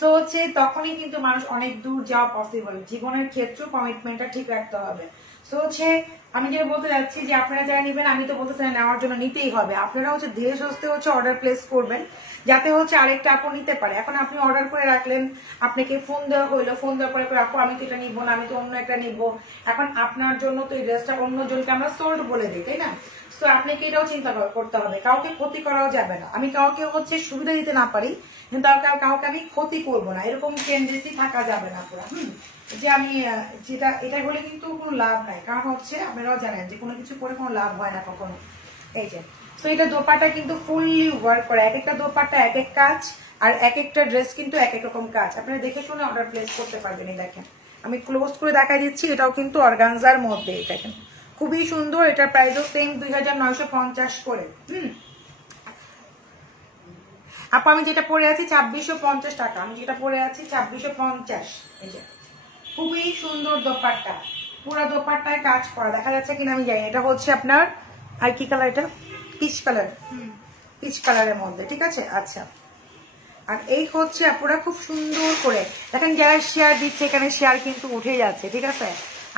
তো হচ্ছে তখনই কিন্তু মানুষ অনেক দূর যাওয়া পসিবল। জীবনের ক্ষেত্রেও কমিটমেন্টটা ঠিক রাখতে হবে। সো হচ্ছে আমি যেটা বলতে যাচ্ছি যে আপনারা যারা নেবেন, আমি তো বলতেছি না নেওয়ার জন্য নিতেই হবে, আপনারা হচ্ছে ধীরে সুস্থে হচ্ছে অর্ডার প্লেস করবেন যাতে হচ্ছে আরেকটা আপু নিতে পারে। এখন আপনি অর্ডার করে রাখলেন, আপনাকে ফোন দেওয়া হইলো, ফোন দেওয়ার পরে আপু আমি তো এটা নিবো না, আমি তো অন্য একটা নিবো, এখন আপনার জন্য তো এই ড্রেসটা অন্য জনকে আমরা সোল্ড বলে দিই, তাই না? তো আপনাকে এটাও চিন্তা করতে হবে, কাউকে ক্ষতি করাও যাবে না। আমি কাউকে হচ্ছে সুবিধা দিতে না পারি, কিন্তু কাউকে আমি ক্ষতি করবো না, এরকম টেন্ডেন্সি থাকা যাবে না পুরো। যে আমি যেটা এটা হলে কিন্তু কোনো লাভ নাই, কারণ হচ্ছে আপনারাও জানেন যে কোনো কিছু করে কোনো লাভ হয় না কখনো। এই যে তো এটা দোপাট্টা কিন্তু ফুললি ওয়ার্ক করে, এক একটা দোপাট্টা এক এক কাজ, আর এক একটা ড্রেস কিন্তু এক এক রকম কাজ। আপনারা দেখে শুনে অর্ডার প্লেস করতে পারবেন। এই দেখেন আমি ক্লোজ করে দেখাই দিচ্ছি, এটাও কিন্তু অর্গানজার মধ্যে, দেখেন খুবই সুন্দর। এটার প্রাইসও সেম 2950 করে। আপু আমি যেটা পরে আছি 2650 টাকা, আমি যেটা পরে আছি 2650। এই যে খুবই সুন্দর দোপাট্টা, পুরো দোপাট্টায় কাজ করা, দেখা যাচ্ছে কিনা আমি জানি। এটা হচ্ছে আপনার আর কি কালার, এটা পিচ কালার, পিচ কালারের মধ্যে, ঠিক আছে। আচ্ছা, আর এই হচ্ছে আপুরা খুব সুন্দর করে দেখেন, যারা শেয়ার দিচ্ছে এখানে শেয়ার কিন্তু উঠে যাচ্ছে, ঠিক আছে।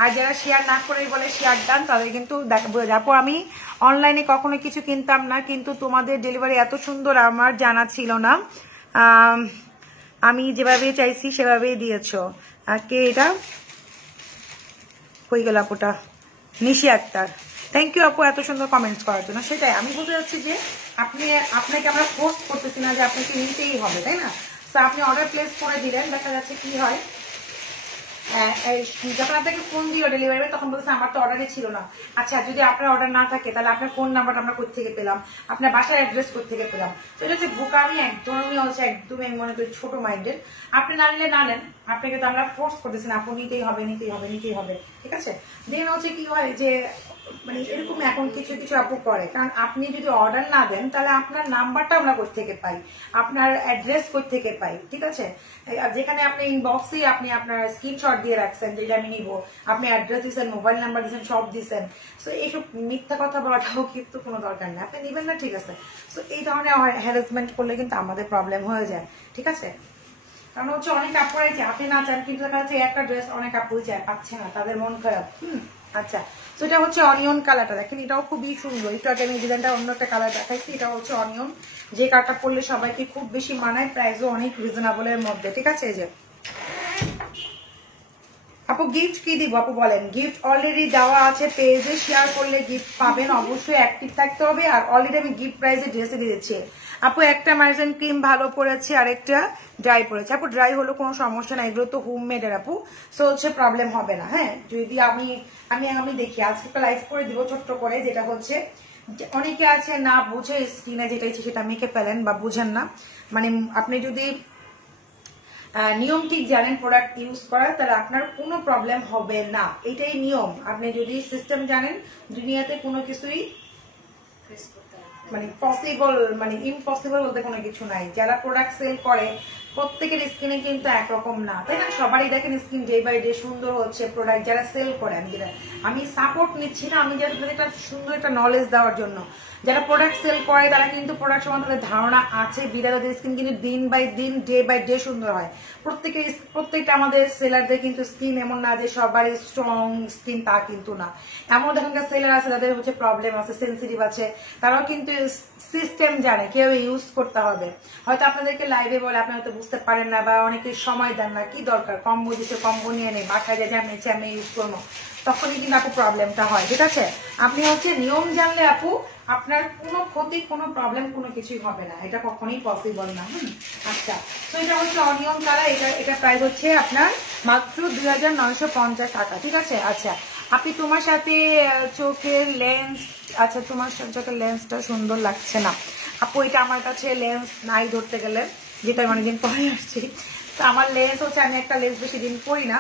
আর যারা শেয়ার না করে বলে শেয়ার ডান, তাদের কিন্তু আপু আমি অনলাইনে কখনো কিছু কিনতাম না, কিন্তু তোমাদের ডেলিভারি এত সুন্দর আমার জানা ছিল না, আমি যেভাবে চাইছি সেভাবেই দিয়েছো। আর কে এটা হয়ে গেল আপুটা, নিশি আক্তার, থ্যাংক ইউ আপু এত সুন্দর কমেন্টস করার জন্য। সেটাই আমি বলতে চাচ্ছি যে আপনাকে আমরা ফোর্স করতেছি না যে আপনাকে নিতেই হবে, তাই না? তো আপনি অর্ডার প্লেস করে দিলেন, দেখা যাচ্ছে কি হয় যখন আপনাকে ফোন দিও ডেলিভারি তখন বলছে আমার তো অর্ডারই ছিল না। আচ্ছা, যদি আপনার অর্ডার না থাকে তাহলে আপনার ফোন নাম্বারটা আমরা কোথা থেকে পেলাম, আপনার বাসার অ্যাড্রেস কোথা থেকে পেলাম? তো এটা হচ্ছে বোকামি, একদমই হচ্ছে একদমই আমি মনে করি ছোট মাইন্ডের। আপনি না নিলে না নেন, আপনাকে তো আমরা ফোর্স করতেছি না, আপনি নিতেই হবে নিতেই হবে নিতেই হবে, ঠিক আছে। দেন হচ্ছে কি হয় যে মানে এরকম এখন কিছু কিছু আপু করে, কারণ আপনি যদি অর্ডার না দেন তাহলে আপনার নাম্বারটা আমরা কোথা থেকে পাই, আপনার অ্যাড্রেস কোথা থেকে পাই, ঠিক আছে। যেখানে আপনি ইনবক্সে আপনি আপনার স্ক্রিনশট দিয়ে রাখছেন যেটা আমি নিব, আপনি অ্যাড্রেস দিচ্ছেন, মোবাইল নাম্বার দিচ্ছেন, সব দিচ্ছেন। সো এইসব মিথ্যা কথা বলাটাও কিন্তু কোনো দরকার নেই, আপনি নিবেন না, ঠিক আছে। সো এই ধরনের হ্যারাসমেন্ট করলে কিন্তু আমাদের প্রবলেম হয়ে যায়, ঠিক আছে। কারণ হচ্ছে অনেক আপুরাই চায়, আপনি না চান কিন্তু দেখা যাচ্ছে একটা ড্রেস অনেক আপুই চায়, পাচ্ছে না, তাদের মন খারাপ। আচ্ছা, তো এটা হচ্ছে অনিয়ন কালারটা, দেখেন এটাও খুবই সুন্দর। একটু আগে আমি ডিজাইনটা অন্য একটা কালার দেখাইছি, এটা হচ্ছে অনিয়ন, যে কালারটা পরলে সবাইকে খুব বেশি মানায়, প্রাইসও অনেক রিজনেবলের মধ্যে, ঠিক আছে। এই যে আপু গিফট কি দিব আপু বলেন? গিফট অলরেডি দেওয়া আছে, পেজে শেয়ার করলে গিফট পাবেন, অবশ্যই অ্যাক্টিভ থাকতে হবে। আর অলরেডি আমি গিফট প্রাইজে ড্রেসে দিয়েছি আপু, একটা মার্জেন ক্রিম ভালো পড়েছে আর একটা ড্রাই পড়েছে। আপু ড্রাই হলো কোনো সমস্যা না, এগুলো তো হোমমেড এর আপু, সো হচ্ছে প্রবলেম হবে না। হ্যাঁ, যদি আমি দেখি আজকে একটা লাইভ করে দিব ছোট্ট করে, যেটা হচ্ছে অনেকে আছে না বুঝে স্কিনে যেটা ইচ্ছে সেটা মেখে ফেলেন বা বুঝেন না, মানে আপনি যদি নিয়ম ঠিক জানেন প্রোডাক্ট ইউজ করার, তাহলে আপনার কোনো প্রবলেম হবে না, এটাই নিয়ম। আপনি যদি সিস্টেম জানেন, দুনিয়াতে কোনো কিছুই মানে পসিবল মানে ইম্পসিবল বলতে কোনো কিছু নাই। যারা প্রোডাক্ট সেল করে প্রত্যেকের স্কিনে কিন্তু একরকম না, তাই না? সবারই দেখেন স্কিন ডে বাই ডে সুন্দর হচ্ছে। প্রোডাক্ট যারা সেল করে, আমি সাপোর্ট নিচ্ছি না, আমি যাদের একটা সুন্দর একটা নলেজ দেওয়ার জন্য। যারা প্রোডাক্ট সেল করে তারা কিন্তু প্রোডাক্ট সম্বন্ধে তাদের ধারণা আছে, বিদায় তাদের স্কিন কিন্তু দিন বাই দিন ডে বাই ডে সুন্দর হয়। প্রত্যেকটা আমাদের সেলারদের কিন্তু স্কিন এমন না যে সবারই স্ট্রং স্কিন, তা কিন্তু না। এমন এখানকার সেলার আছে যাদের হচ্ছে প্রবলেম আছে, সেন্সিটিভ আছে, তারাও কিন্তু সিস্টেম জানে কিভাবে ইউজ করতে হবে। হয়তো আপনাদেরকে লাইভে বলে আপনি হয়তো বুঝতে পারেন না, বা অনেকে সময় দেন না, কি দরকার, কম্বো দিচ্ছে কম্বো নিয়ে নেই, বাসায় যে জানিয়েছে আমি ইউজ করবো, তখনই কিন্তু আপু প্রবলেমটা হয়, ঠিক আছে। আপনি হচ্ছে নিয়ম জানলে আপু আপনার কোনো ক্ষতি, কোনো প্রবলেম, কোনো কিছুই হবে না, এটা কখনোই পসিবল না। আচ্ছা, তো এটা হচ্ছে অনিয়ন কালার, এটা প্রাইস হচ্ছে আপনার মাত্র 2950 টাকা, ঠিক আছে। আচ্ছা, আপনি তোমার সাথে চোখের লেন্স, আচ্ছা তোমার চোখের লেন্সটা সুন্দর লাগছে না আপু, এটা আমার কাছে লেন্স নাই ধরতে গেলে, যেটা আমি অনেকদিন পরে আসছি। তো আমার লেন্স হচ্ছে, আমি একটা লেন্স বেশি দিন পরি না,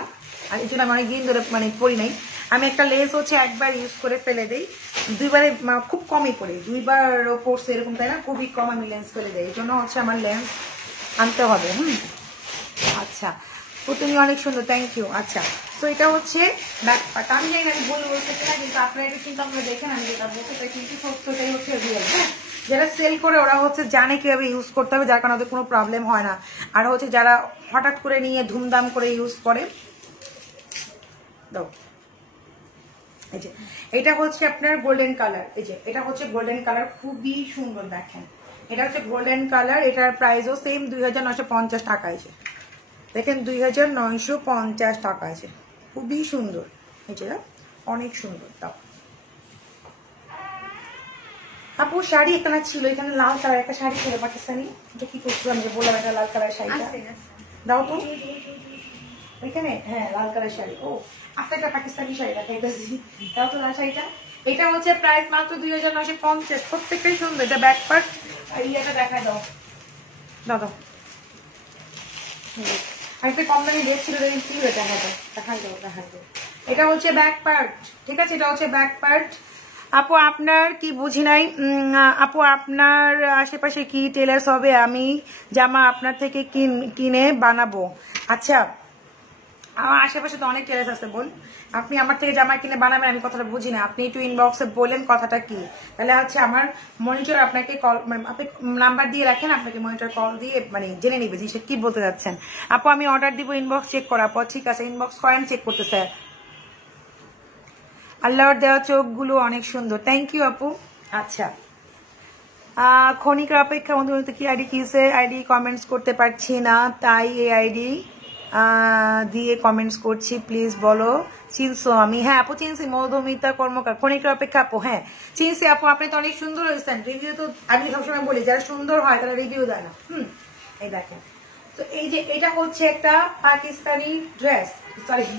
আর এই জন্য আমি অনেকদিন ধরে মানে পরি নাই। আমি একটা লেন্স হচ্ছে একবার ইউজ করে ফেলে দিই, দুইবারে খুব কমই পরি, দুইবারও পড়ছে এরকম, তাই না? খুবই কম আমি লেন্স ফেলে দিই, এই জন্য হচ্ছে আমার লেন্স আনতে হবে। আচ্ছা, তো তুমি অনেক সুন্দর, থ্যাংক ইউ। আচ্ছা, তো এটা হচ্ছে ব্যাপারটা, আমি জানি না আমি ভুল বলতে কিনা, কিন্তু আপনারা এটা কিন্তু আমরা দেখেন, আমি যেটা বলতে চাই কিন্তু সত্যটাই হচ্ছে রিয়েল। হ্যাঁ, যারা সেল করে ওরা হচ্ছে জানে কিভাবে ইউজ করতে হবে, যার কারণে ওদের কোনো প্রবলেম হয় না। আর হচ্ছে যারা হঠাৎ করে নিয়ে ধুমধাম করে ইউজ করে, দাও এই যে এটা হচ্ছে আপনার গোল্ডেন কালার, এই যে এটা হচ্ছে গোল্ডেন কালার, খুবই সুন্দর দেখেন। এটা হচ্ছে গোল্ডেন কালার, এটার প্রাইসও সেম 2950 টাকা আছে। দেখেন 2950 টাকা আছে, খুবই সুন্দর। এই যে অনেক সুন্দর। তাও আপু শাড়ি এখানে ছিল, এখানে লাল কালার একটা শাড়ি ছিল পাকিস্তানি, এটা কি করছিলাম যে বললাম এটা লাল কালার শাড়িটা দাও তো এখানে। হ্যাঁ লাল কালার শাড়ি, ও আচ্ছা একটা পাকিস্তানি শাড়ি দেখাইতেছি, দাও তো লাল শাড়িটা। এটা হচ্ছে প্রাইস মাত্র 2950, প্রত্যেকটাই সুন্দর। এটা ব্যাক পার্ট, ইয়েটা দেখায় দাও, দাও দাও আরেকটা কম দামি ড্রেস ছিল, কি দেখায় দাও, দেখাই দাও দেখাই দাও। এটা হচ্ছে ব্যাক পার্ট, ঠিক আছে, এটা হচ্ছে ব্যাক পার্ট। আপু আপনার কি বুঝি নাই, আপু আপনার আশেপাশে কি টেলার্স হবে, আমি জামা আপনার থেকে কিনে বানাবো। আচ্ছা আমার আশেপাশে তো অনেক টেলার্স আছে বোন, আপনি আমার থেকে জামা কিনে বানাবেন, আমি কথাটা বুঝি না, আপনি একটু ইনবক্সে বলেন কথাটা কি, তাহলে হচ্ছে আমার মনিটর আপনাকে কল, আপনি নাম্বার দিয়ে রাখেন, আপনাকে মনিটর কল দিয়ে মানে জেনে নিবে জিনিসটা কি বলতে যাচ্ছেন। আপু আমি অর্ডার দিব, ইনবক্স চেক করার পর, ঠিক আছে ইনবক্স করেন, চেক করতে স্যার। আল্লাহর দেওয়া চোখগুলো অনেক সুন্দর, থ্যাংক ইউ আপু। আচ্ছা ক্ষণিকের অপেক্ষা মধ্যে কি আইডি কিসে আইডি কমেন্টস করতে পারছি না, তাই এই আইডি দিয়ে কমেন্টস করছি, প্লিজ বলো চিনসো আমি। হ্যাঁ আপু চিনসি, মধুমিতা কর্মকার, ক্ষণিকের অপেক্ষা আপু, হ্যাঁ চিনসি আপু, আপনি তো অনেক সুন্দর হয়েছেন, রিভিউ তো আমি সবসময় বলি যারা সুন্দর হয় তারা রিভিউ দেয় না। এই দেখেন তো এই যে এটা হচ্ছে একটা Pakistani dress, sorry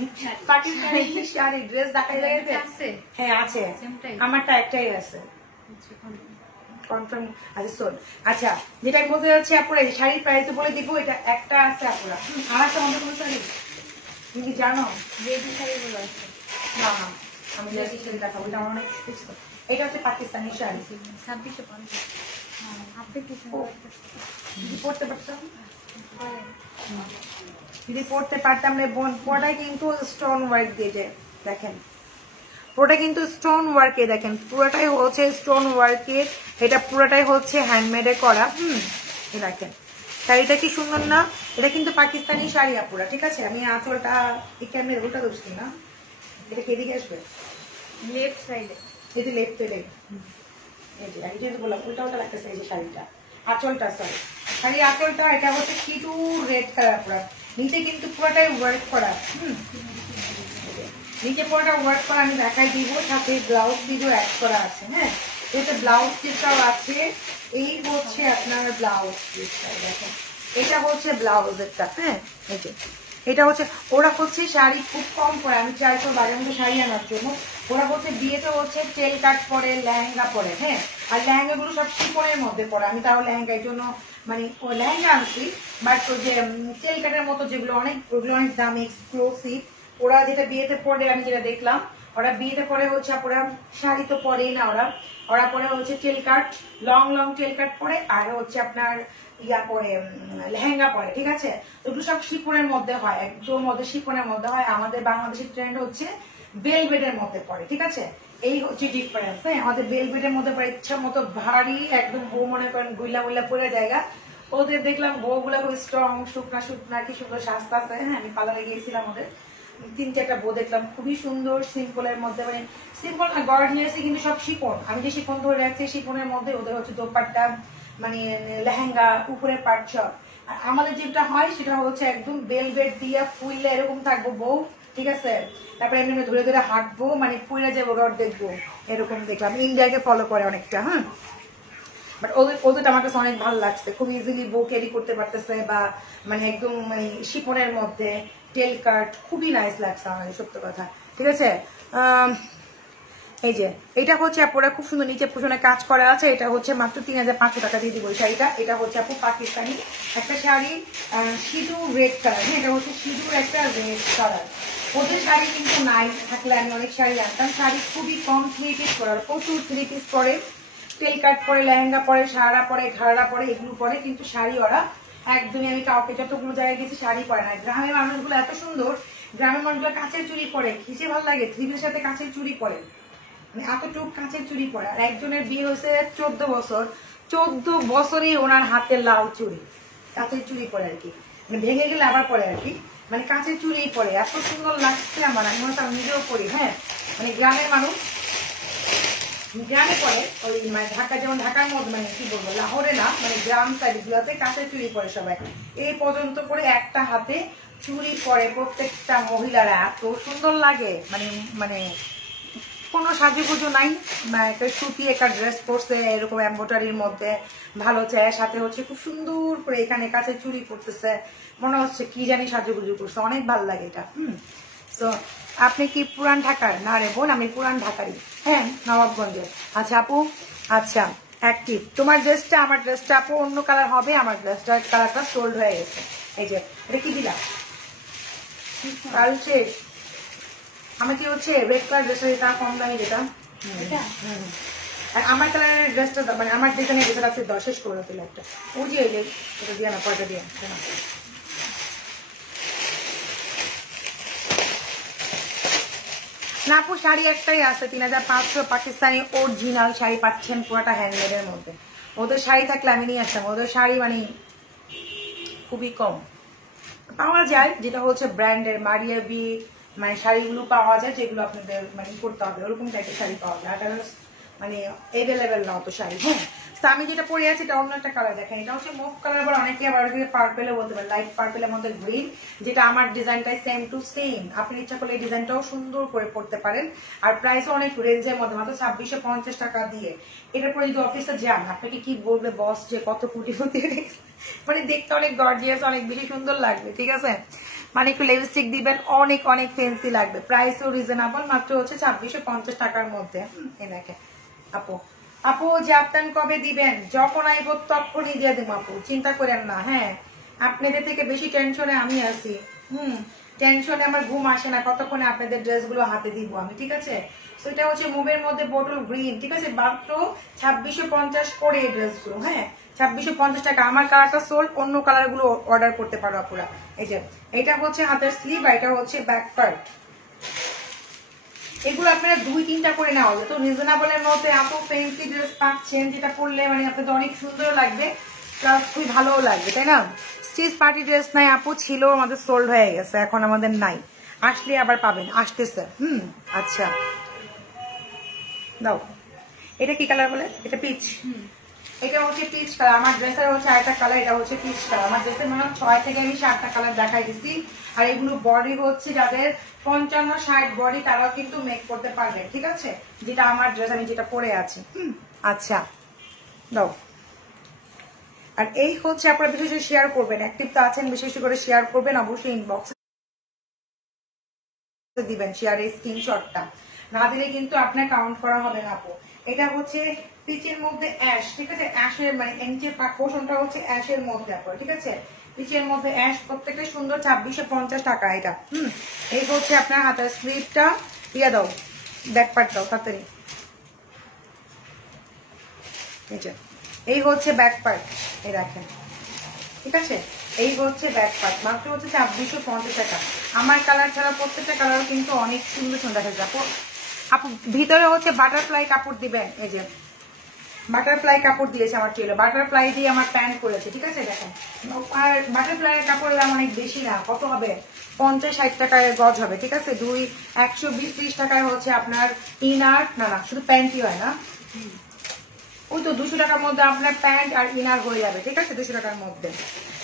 Pakistani sari dress দেখাইলে হ্যাঁ আছে, আমারটা একটাই আছে কনফার্ম। আচ্ছা শোন, আচ্ছা যেটা বলতে যাচ্ছি আপুরা, এই শাড়ির প্রাইস বলে দিব, এটা একটা আছে আপুরা। আর একটা অন্য কোনো শাড়ি তুমি কি জানো? রেডি শাড়িগুলো আছে না, আমি রেডি শাড়ি দেখাবো, এটা আমার অনেক সুস্থ। এটা হচ্ছে পাকিস্তানি শাড়ি 2650, আপনি কি পড়তে পারতাম, যদি পড়তে পারতাম রে বোন। পড়াই কিন্তু স্টোন ওয়ার্ক দিয়ে দেখেন, পুরোটা কিন্তু স্টোন ওয়ার্কে, দেখেন পুরোটাই হচ্ছে স্টোন ওয়ার্কের, এটা পুরোটাই হচ্ছে হ্যান্ডমেডে করা। দেখেন শাড়িটা কি সুন্দর না, এটা কিন্তু পাকিস্তানি শাড়ি আপুরা, ঠিক আছে। আমি আঁচলটা এই ক্যামেরা উল্টা দোষছি না, এটা কেদিকে আসবে লেফট সাইডে, এই যে লেফট সাইডে, এই যে আমি যেহেতু বললাম উল্টা উল্টা লাগতেছে। এই যে শাড়িটা আঁচলটা, সরি শাড়ি আঁচলটা, এটা হচ্ছে কিটু রেড কালার পুরা, নিচে কিন্তু পুরোটাই ওয়ার্ক করা। নিচে পুরোটা ওয়ার্ক করা আমি দেখাই দিব, সাথে ব্লাউজ পিসও অ্যাড করা আছে। হ্যাঁ এটা ব্লাউজ পিসটাও আছে, এই হচ্ছে আপনার ব্লাউজ পিসটা, দেখেন এটা হচ্ছে ব্লাউজেরটা। হ্যাঁ এই যে এটা হচ্ছে, ওরা হচ্ছে শাড়ি খুব কম পরে, আমি চাই তো বাজার মধ্যে শাড়ি আনার জন্য, ওরা হচ্ছে বিয়েতে হচ্ছে টেল কাট পরে, লেহেঙ্গা পরে। হ্যাঁ আর লেহেঙ্গা গুলো সব শিফনের মধ্যে পরে, আমি তাও লেহেঙ্গা এই জন্য মানে ও লেহেঙ্গা আনছি, বাট যে টেল কাটের মতো যেগুলো অনেক, ওগুলো অনেক দামি এক্সক্লুসিভ। ওরা যেটা বিয়েতে পরে, আমি যেটা দেখলাম ওরা বিয়েতে পরে হচ্ছে ওরা শাড়ি তো পরেই না, ওরা পরে হচ্ছে টেল কাট, লং লং টেল কাট পরে, আর হচ্ছে আপনার ইয়া পরে লেহেঙ্গা পরে, ঠিক আছে। ওগুলো সব শিফনের মধ্যে হয়, একদম মধ্যে শিফনের মধ্যে হয়। আমাদের বাংলাদেশের ট্রেন্ড হচ্ছে বেলভেটের মধ্যে পরে, ঠিক আছে, এই হচ্ছে ডিফারেন্স। হ্যাঁ আমাদের বেলভেটের মধ্যে পরে ইচ্ছা মতো ভারী, একদম বউ মনে করেন গুইলা গুইলা পরে জায়গা। ওদের দেখলাম বউ গুলা খুব স্ট্রং, শুকনা শুকনা কি সুন্দর স্বাস্থ্য আছে। হ্যাঁ আমি পার্লারে গিয়েছিলাম, ওদের 3-4টা বউ দেখলাম খুবই সুন্দর, সিম্পলের মধ্যে, মানে সিম্পল না গর্জিয়াস, কিন্তু সব শিফন। আমি যে শিফন ধরে রাখছি শিফনের মধ্যে, ওদের হচ্ছে দোপাট্টা মানে লেহেঙ্গা উপরে পাট সব। আর আমাদের যেটা হয় সেটা হচ্ছে একদম বেলভেট দিয়ে ফুললে এরকম থাকবো বউ, ঠিক আছে, তারপরে এমনি ধরে ধরে হাঁটবো, মানে ফুলে যাবো রড দেখবো, এরকম দেখলাম। ইন্ডিয়াকে ফলো করে অনেকটা। হ্যাঁ বাট ওদের আমার কাছে অনেক ভালো লাগছে, খুব ইজিলি বউ ক্যারি করতে পারতেছে, বা মানে একদম মানে শিফনের মধ্যে টেল কাট, খুবই নাইস লাগছে আমাদের, সত্য কথা, ঠিক আছে। এই যে এটা হচ্ছে আপুরা খুব সুন্দর, নিচে পুষণে কাজ করা আছে, এটা হচ্ছে মাত্র 3500 টাকা দিয়ে দিব এই শাড়িটা। এটা হচ্ছে আপু পাকিস্তানি একটা শাড়ি, সিঁদুর রেড কালার। হ্যাঁ এটা হচ্ছে সিঁদুর একটা রেড কালার। ওদের শাড়ি কিন্তু নাই, থাকলে আমি অনেক শাড়ি আনতাম। শাড়ি খুবই কম, 3 পিস পরার, প্রচুর 3 পিস পরে, টেল কাট পরে, লেহেঙ্গা পরে, সারা পরে, ঘাড়া পরে, এগুলো পরে, কিন্তু শাড়ি ওরা একদমই, আমি কাউকে যতগুলো জায়গায় গেছি শাড়ি পরে না। গ্রামের মানুষগুলো এত সুন্দর, গ্রামের মানুষগুলো কাঁচের চুড়ি পরে, কিসে ভালো লাগে, 3 পিসের সাথে কাঁচের চুড়ি পরে, মানে এতটুকু কাঁচের চুড়ি পরে। আর একজনের বিয়ে হয়েছে 14 বছর, 14 বছরই ওনার হাতে লাল চুড়ি, কাঁচের চুড়ি পরে আর কি, মানে ভেঙে গেলে আবার পরে আর কি, মানে কাঁচের চুড়ি পরে এত সুন্দর লাগছে আমার, আমি মনে হয় নিজেও পরি। হ্যাঁ মানে গ্রামের মানুষ গ্রামে পরে ওই মানে ঢাকা, যেমন ঢাকার মধ্যে মানে কি বলবো লাহোরে না, মানে গ্রাম সাইড গুলোতে কাঁচের চুড়ি পরে সবাই এই পর্যন্ত করে একটা হাতে চুড়ি পরে প্রত্যেকটা মহিলারা, এত সুন্দর লাগে। মানে মানে কোনো সাজুগুজু নাই, একটা সুতি একটা ড্রেস পরছে এরকম এমব্রয়ডারির মধ্যে ভালো চায়, সাথে হচ্ছে খুব সুন্দর করে এখানে কাছে চুড়ি পরতেছে, মনে হচ্ছে কি জানি সাজুগুজু করছে, অনেক ভালো লাগে এটা। তো আপনি কি পুরান ঢাকার? না রে বোন, আমি পুরান ঢাকারই। হ্যাঁ নবাবগঞ্জের। আচ্ছা আপু, আচ্ছা অ্যাক্টিভ তোমার ড্রেসটা, আমার ড্রেসটা আপু অন্য কালার হবে, আমার ড্রেসটার কালারটা সোল্ড হয়ে গেছে। এই যে এটা কি দিলাম আর হচ্ছে আমি কি হচ্ছে রেড কালার ড্রেসটা যেটা কম দামি যেটা, আর আমার কালারের ড্রেসটা মানে আমার ডিজাইনের ড্রেসটা আপনি 10 শেষ করে দিল একটা, ওই যে এটা দিয়ে না, পয়টা দিয়ে না আপু। শাড়ি একটাই আছে 3500 পাকিস্তানি অরিজিনাল শাড়ি পাচ্ছেন পুরোটা হ্যান্ডমেডের মধ্যে। ওদের শাড়ি থাকলে আমি নিয়ে আসতাম, ওদের শাড়ি মানে খুবই কম পাওয়া যায়, যেটা হচ্ছে ব্র্যান্ডের মারিয়া বি মানে শাড়িগুলো পাওয়া যায়, যেগুলো আপনাদের মানে করতে হবে ওরকম টাইপের শাড়ি পাওয়া যায়, আর মানে এভেলেবেল না অত শাড়ি। হ্যাঁ তো আমি যেটা পরে আছি এটা অন্য একটা কালার দেখেন, এটা হচ্ছে মুভ কালার, আবার অনেকে আবার পার্পেলে বলতে পারেন, লাইট পার্পেলের মধ্যে গ্রিন, যেটা আমার ডিজাইনটাই সেম টু সেম। আপনি ইচ্ছা করলে এই ডিজাইনটাও সুন্দর করে পড়তে পারেন, আর প্রাইসও অনেক রেঞ্জের মধ্যে, মাত্র 2650 টাকা দিয়ে। এটার পরে যদি অফিসে যান আপনাকে কি বলবে বস যে কত কোটিপতি, মানে দেখতে অনেক গর্জিয়াস, অনেক বেশি সুন্দর লাগবে। ঠিক আছে, মানে একটু লিপস্টিক দিবেন, অনেক অনেক ফেন্সি লাগবে, প্রাইসও রিজনেবল, মাত্র হচ্ছে 2650 টাকার মধ্যে। এই দেখেন আপু, আপু জাপান কবে দিবেন? যখন আইব তখনই দিয়ে দেবো আপু, চিন্তা করেন না। হ্যাঁ আপনাদের থেকে বেশি টেনশনে আমি আছি। টেনশনে আমার ঘুম আসে না কতক্ষণে আপনাদের ড্রেসগুলো হাতে দিব আমি। ঠিক আছে, তো এটা হচ্ছে মুভের মধ্যে বটল গ্রিন। ঠিক আছে, মাত্র 2650 করে এই ড্রেসগুলো। হ্যাঁ 2650 টাকা। আমার কালারটা সোল্ড, অন্য কালার গুলো অর্ডার করতে পারো আপুরা। এই যে এটা হচ্ছে হাতের স্লিভ, আর এটা হচ্ছে ব্যাক পার্ট। এগুলো আপনারা 2-3টা করে নেওয়া হবে, তো রিজনেবলের মধ্যে এত ফ্যান্সি ড্রেস পাচ্ছেন, যেটা পরলে মানে আপনাদের অনেক সুন্দর লাগবে, প্লাস খুবই ভালোও লাগবে, তাই না? স্টিচ পার্টি ড্রেস নাই আপু, ছিল আমাদের সোল্ড হয়ে গেছে, এখন আমাদের নাই, আসলে আবার পাবেন, আসতেছে। আচ্ছা দাও, এটা কি কালার বলে? এটা পিচ। এটা হচ্ছে পিচ কালার, আমার ড্রেসের হচ্ছে আরেকটা কালার, এটা হচ্ছে পিচ কালার। আমার ড্রেসের মানে 6 থেকে আমি 7টা কালার দেখাই দিচ্ছি, আর এগুলো বডি হচ্ছে যাদের 55-60 বডি তারাও কিন্তু মেক করতে পারবেন। ঠিক আছে, যেটা আমার ড্রেস আমি যেটা পরে আছি। আচ্ছা দাও, আর এই হচ্ছে আপনারা বিশেষ করে শেয়ার করবেন, অ্যাক্টিভ তো আছেন, বিশেষ করে শেয়ার করবেন, অবশ্যই ইনবক্সে দিবেন শেয়ারের স্ক্রিনশটটা, না দিলে কিন্তু আপনার কাউন্ট করা হবে না আপু। এটা হচ্ছে পিচের মধ্যে অ্যাশ। ঠিক আছে, অ্যাশের মানে নিচের পোর্শনটা হচ্ছে অ্যাশের মধ্যে আপু। ঠিক আছে, পিচের মধ্যে অ্যাশ, প্রত্যেকটা সুন্দর 2650 টাকা এটা। এই হচ্ছে আপনার হাতের স্লিভটা, দিয়ে দাও ব্যাক পার্ট দাও তাড়াতাড়ি। এই হচ্ছে ব্যাক পার্ট, এই রাখেন। ঠিক আছে, এই হচ্ছে ব্যাক পার্ট, মাত্র হচ্ছে 2650 টাকা। আমার কালার ছাড়া প্রত্যেকটা কালার কিন্তু অনেক সুন্দর সুন্দর দেখা যায় আপু। ভিতরে হচ্ছে বাটারফ্লাই কাপড় দিবেন, এই যে বাটারফ্লাই কাপড় দিয়েছে আমার টেলর, বাটারফ্লাই দিয়ে আমার প্যান্ট করেছে। ঠিক আছে দেখেন, আর বাটারফ্লাই এর কাপড়ের দাম অনেক বেশি না, কত হবে 50-60 টাকায় গজ হবে। ঠিক আছে, 120-30 টাকায় হচ্ছে আপনার ইনার, না না শুধু প্যান্টই হয় না, ওই তো 200 টাকার মধ্যে আপনার প্যান্ট আর ইনার হয়ে যাবে। ঠিক আছে, 200 টাকার মধ্যে।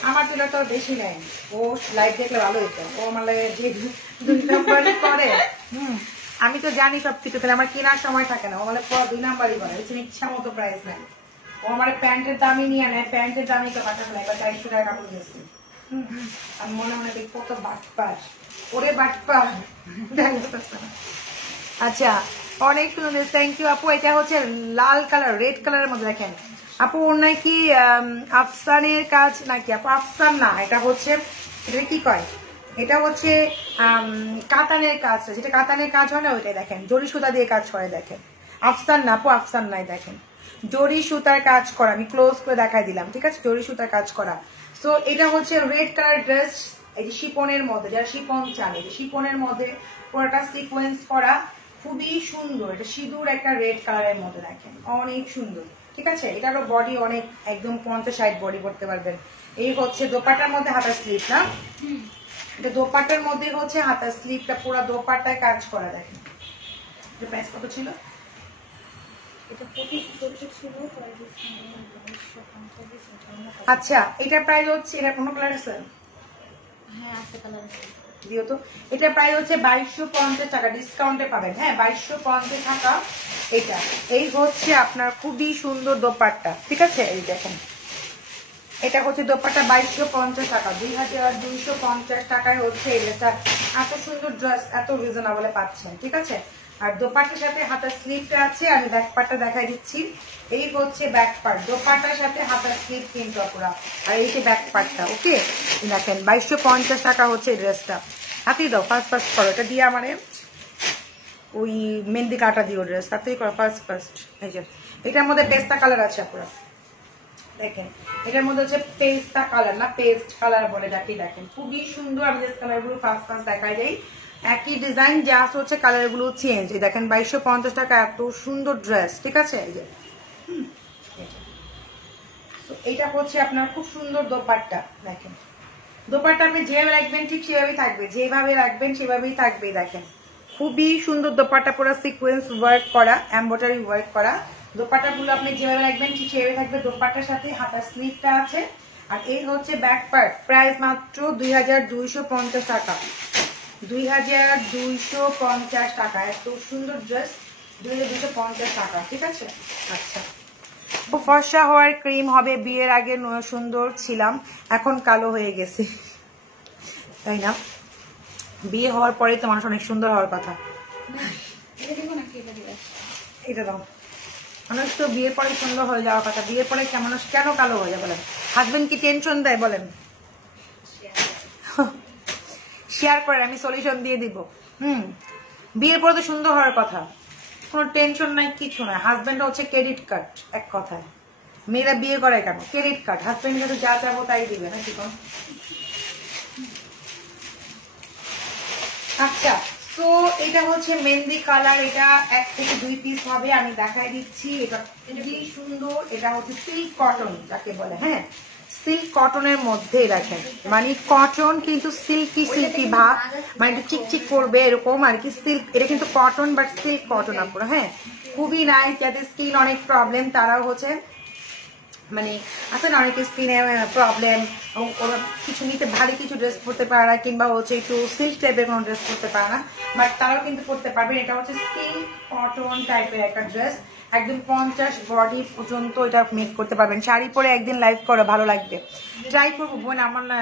আমার টেলর তো বেশি নেয়, ও লাইভ দেখলে ভালো হতো, ও আমার যে 2 নাম্বারই করে। আমি তো জানি সবকিছু, তাহলে আমার কেনার সময় থাকে না, ও মানে 2 নাম্বারই করে, ইচ্ছা মতো প্রাইস নেয়। ও আমার প্যান্টের দামই নিয়ে নেয়, প্যান্টের দামই তো বাটারফ্লাই বা 400 টাকা কাপড় দিয়েছি। আমি মনে মনে দেখি কত বাটপার, ওরে বাটপার। আচ্ছা অনেক সুন্দর, থ্যাংক ইউ আপু। এটা হচ্ছে লাল কালার, রেড কালারের মধ্যে দেখেন আপু, ওর নাকি আফসানের কাজ নাকি আপু? আফসান না, এটা হচ্ছে, এটা কি কয়, এটা হচ্ছে কাতানের কাজ, যেটা কাতানের কাজ হয় না ওইটাই দেখেন, জরি সুতা দিয়ে কাজ করে দেখেন। আফসান না আপু, আফসান নাই, দেখেন জরি সুতার কাজ করা, আমি ক্লোজ করে দেখাই দিলাম। ঠিক আছে, জরি সুতার কাজ করা। সো এটা হচ্ছে রেড কালার ড্রেস, এই যে শিপনের মধ্যে, যারা শিপন চান, এই যে শিপনের মধ্যে পুরোটা সিকোয়েন্স করা, খুবই সুন্দর। এটা সিঁদুর একটা রেড কালারের মধ্যে দেখেন, অনেক সুন্দর। ঠিক আছে, এটারও বডি অনেক, একদম 50-60 বডি করতে পারবেন। এই হচ্ছে দোপাটার মধ্যে হাতার স্লিভ না, এটা দোপাট্টার মধ্যে হচ্ছে হাতার স্লিভটা পুরো দোপাট্টায় কাজ করা। দেখেন এটা প্রাইস কত ছিল? আচ্ছা এটা প্রাইস হচ্ছে, এটা কোনো কালার আছে? হ্যাঁ আছে কালার আছে। দিও তো। এটা প্রাইস হচ্ছে 2250 টাকা, ডিসকাউন্টে পাবেন। হ্যাঁ 2250 টাকা এটা। এই হচ্ছে আপনার খুবই সুন্দর দোপাট্টা, ঠিক আছে? এই দেখেন এটা হচ্ছে দোপাট্টা 2250 টাকা, 2250 টাকায় হচ্ছে এটা। এত সুন্দর ড্রেস এত রিজনেবলে পাচ্ছেন, ঠিক আছে? আর দোপাট্টার সাথে হাতার স্লিভটা আছে, আমি ব্যাক পার্টটা দেখাই দিচ্ছি। এই হচ্ছে ব্যাক পার্ট, দোপাট্টার সাথে হাতার স্লিভ কিন্তু পুরা। আর এই যে ব্যাক পার্টটা, ওকে দেখেন 2250 টাকা হচ্ছে ড্রেসটা। হাতেই দাও, ফার্স্ট ফার্স্ট করো এটা দিয়ে, মানে ওই মেহেন্দি কাটা দিও ড্রেস, তাতেই করো ফার্স্ট ফার্স্ট। এই যে এটার মধ্যে পেস্তা কালার আছে পুরো, দেখেন এটার মধ্যে হচ্ছে পেস্তা কালার, না পেস্ট কালার বলে যাকে। দেখেন খুবই সুন্দর। আমি জাস্ট কালার গুলো ফার্স্ট ফার্স্ট দেখাই যাই। একই ডিজাইন, জাস্ট হচ্ছে কালার গুলো চেঞ্জ। এই দেখেন 2250 টাকা এত সুন্দর ড্রেস, ঠিক আছে? এই যে এটা হচ্ছে আপনার খুব সুন্দর দোপাট্টা। দেখেন দোপাট্টা আপনি যেভাবে রাখবেন ঠিক সেভাবেই থাকবে, যেভাবে রাখবেন সেভাবেই থাকবে। দেখেন খুবই সুন্দর দোপাট্টা, পুরো সিকোয়েন্স ওয়ার্ক করা, এমব্রয়ডারি ওয়ার্ক করা। দোপাট্টা গুলো আপনি যেভাবে রাখবেন ঠিক সেভাবে থাকবে। দোপাট্টার সাথে হাতার স্লিভটা আছে। আর এই হচ্ছে ব্যাক পার্ট, প্রাইস মাত্র 2250 টাকা, 2250 টাকা। এত সুন্দর ড্রেস 2250 টাকা, ঠিক আছে? আচ্ছা ফর্সা হওয়ার ক্রিম হবে, বিয়ের আগে সুন্দর ছিলাম, এখন কালো হয়ে গেছে, তাই না? বিয়ে হওয়ার পরে তো মানুষ অনেক সুন্দর হওয়ার কথা। এটা দাও, মানুষ তো বিয়ের পরে সুন্দর হয়ে যাওয়ার কথা। বিয়ের পরে মানুষ কেন কালো হয়ে যায় বলেন? হাজবেন্ড কি টেনশন দেয় বলেন? শেয়ার করেন, আমি সলিউশন দিয়ে দিব। বিয়ের পরে তো সুন্দর হওয়ার কথা, কোনো টেনশন নাই, কিছু নাই। হাজবেন্ড হচ্ছে ক্রেডিট কার্ড, এক কথায়। মেয়েরা বিয়ে করে কেন? Credit card. হাজবেন্ড কিন্তু যা চাবো তাই দিবে, না কি? আচ্ছা তো এটা হচ্ছে মেহেন্দি কালার, এটা 1 থেকে 2 পিস হবে, আমি দেখাই দিচ্ছি। এটা খুবই সুন্দর। এটা হচ্ছে সিল্ক কটন যাকে বলে। হ্যাঁ সিল্ক কটনের মধ্যে দেখেন, মানে কটন কিন্তু সিল্কি সিল্কি ভাব, মানে একটু চিকচিক করবে এরকম আর কি। সিল্ক, এটা কিন্তু কটন বাট সিল্ক কটন আপনার। হ্যাঁ খুবই নাইস। যাদের স্কিন অনেক প্রবলেম তারাও হচ্ছে, মানে আছে না অনেক স্কিনে প্রবলেম, কিছু নিতে ভারী কিছু ড্রেস পরতে পারে না, কিংবা হচ্ছে একটু সিল্ক টাইপের কোনো ড্রেস পরতে পারে না, বাট তারাও কিন্তু পরতে পারবেন। এটা হচ্ছে সিল্ক কটন টাইপের একটা ড্রেস, একদম 50 বডি পর্যন্ত এটা মেক করতে পারবেন। শাড়ি পরে একদিন লাইভ করে ভালো লাগবে, ট্রাই করবো বোন। আমার না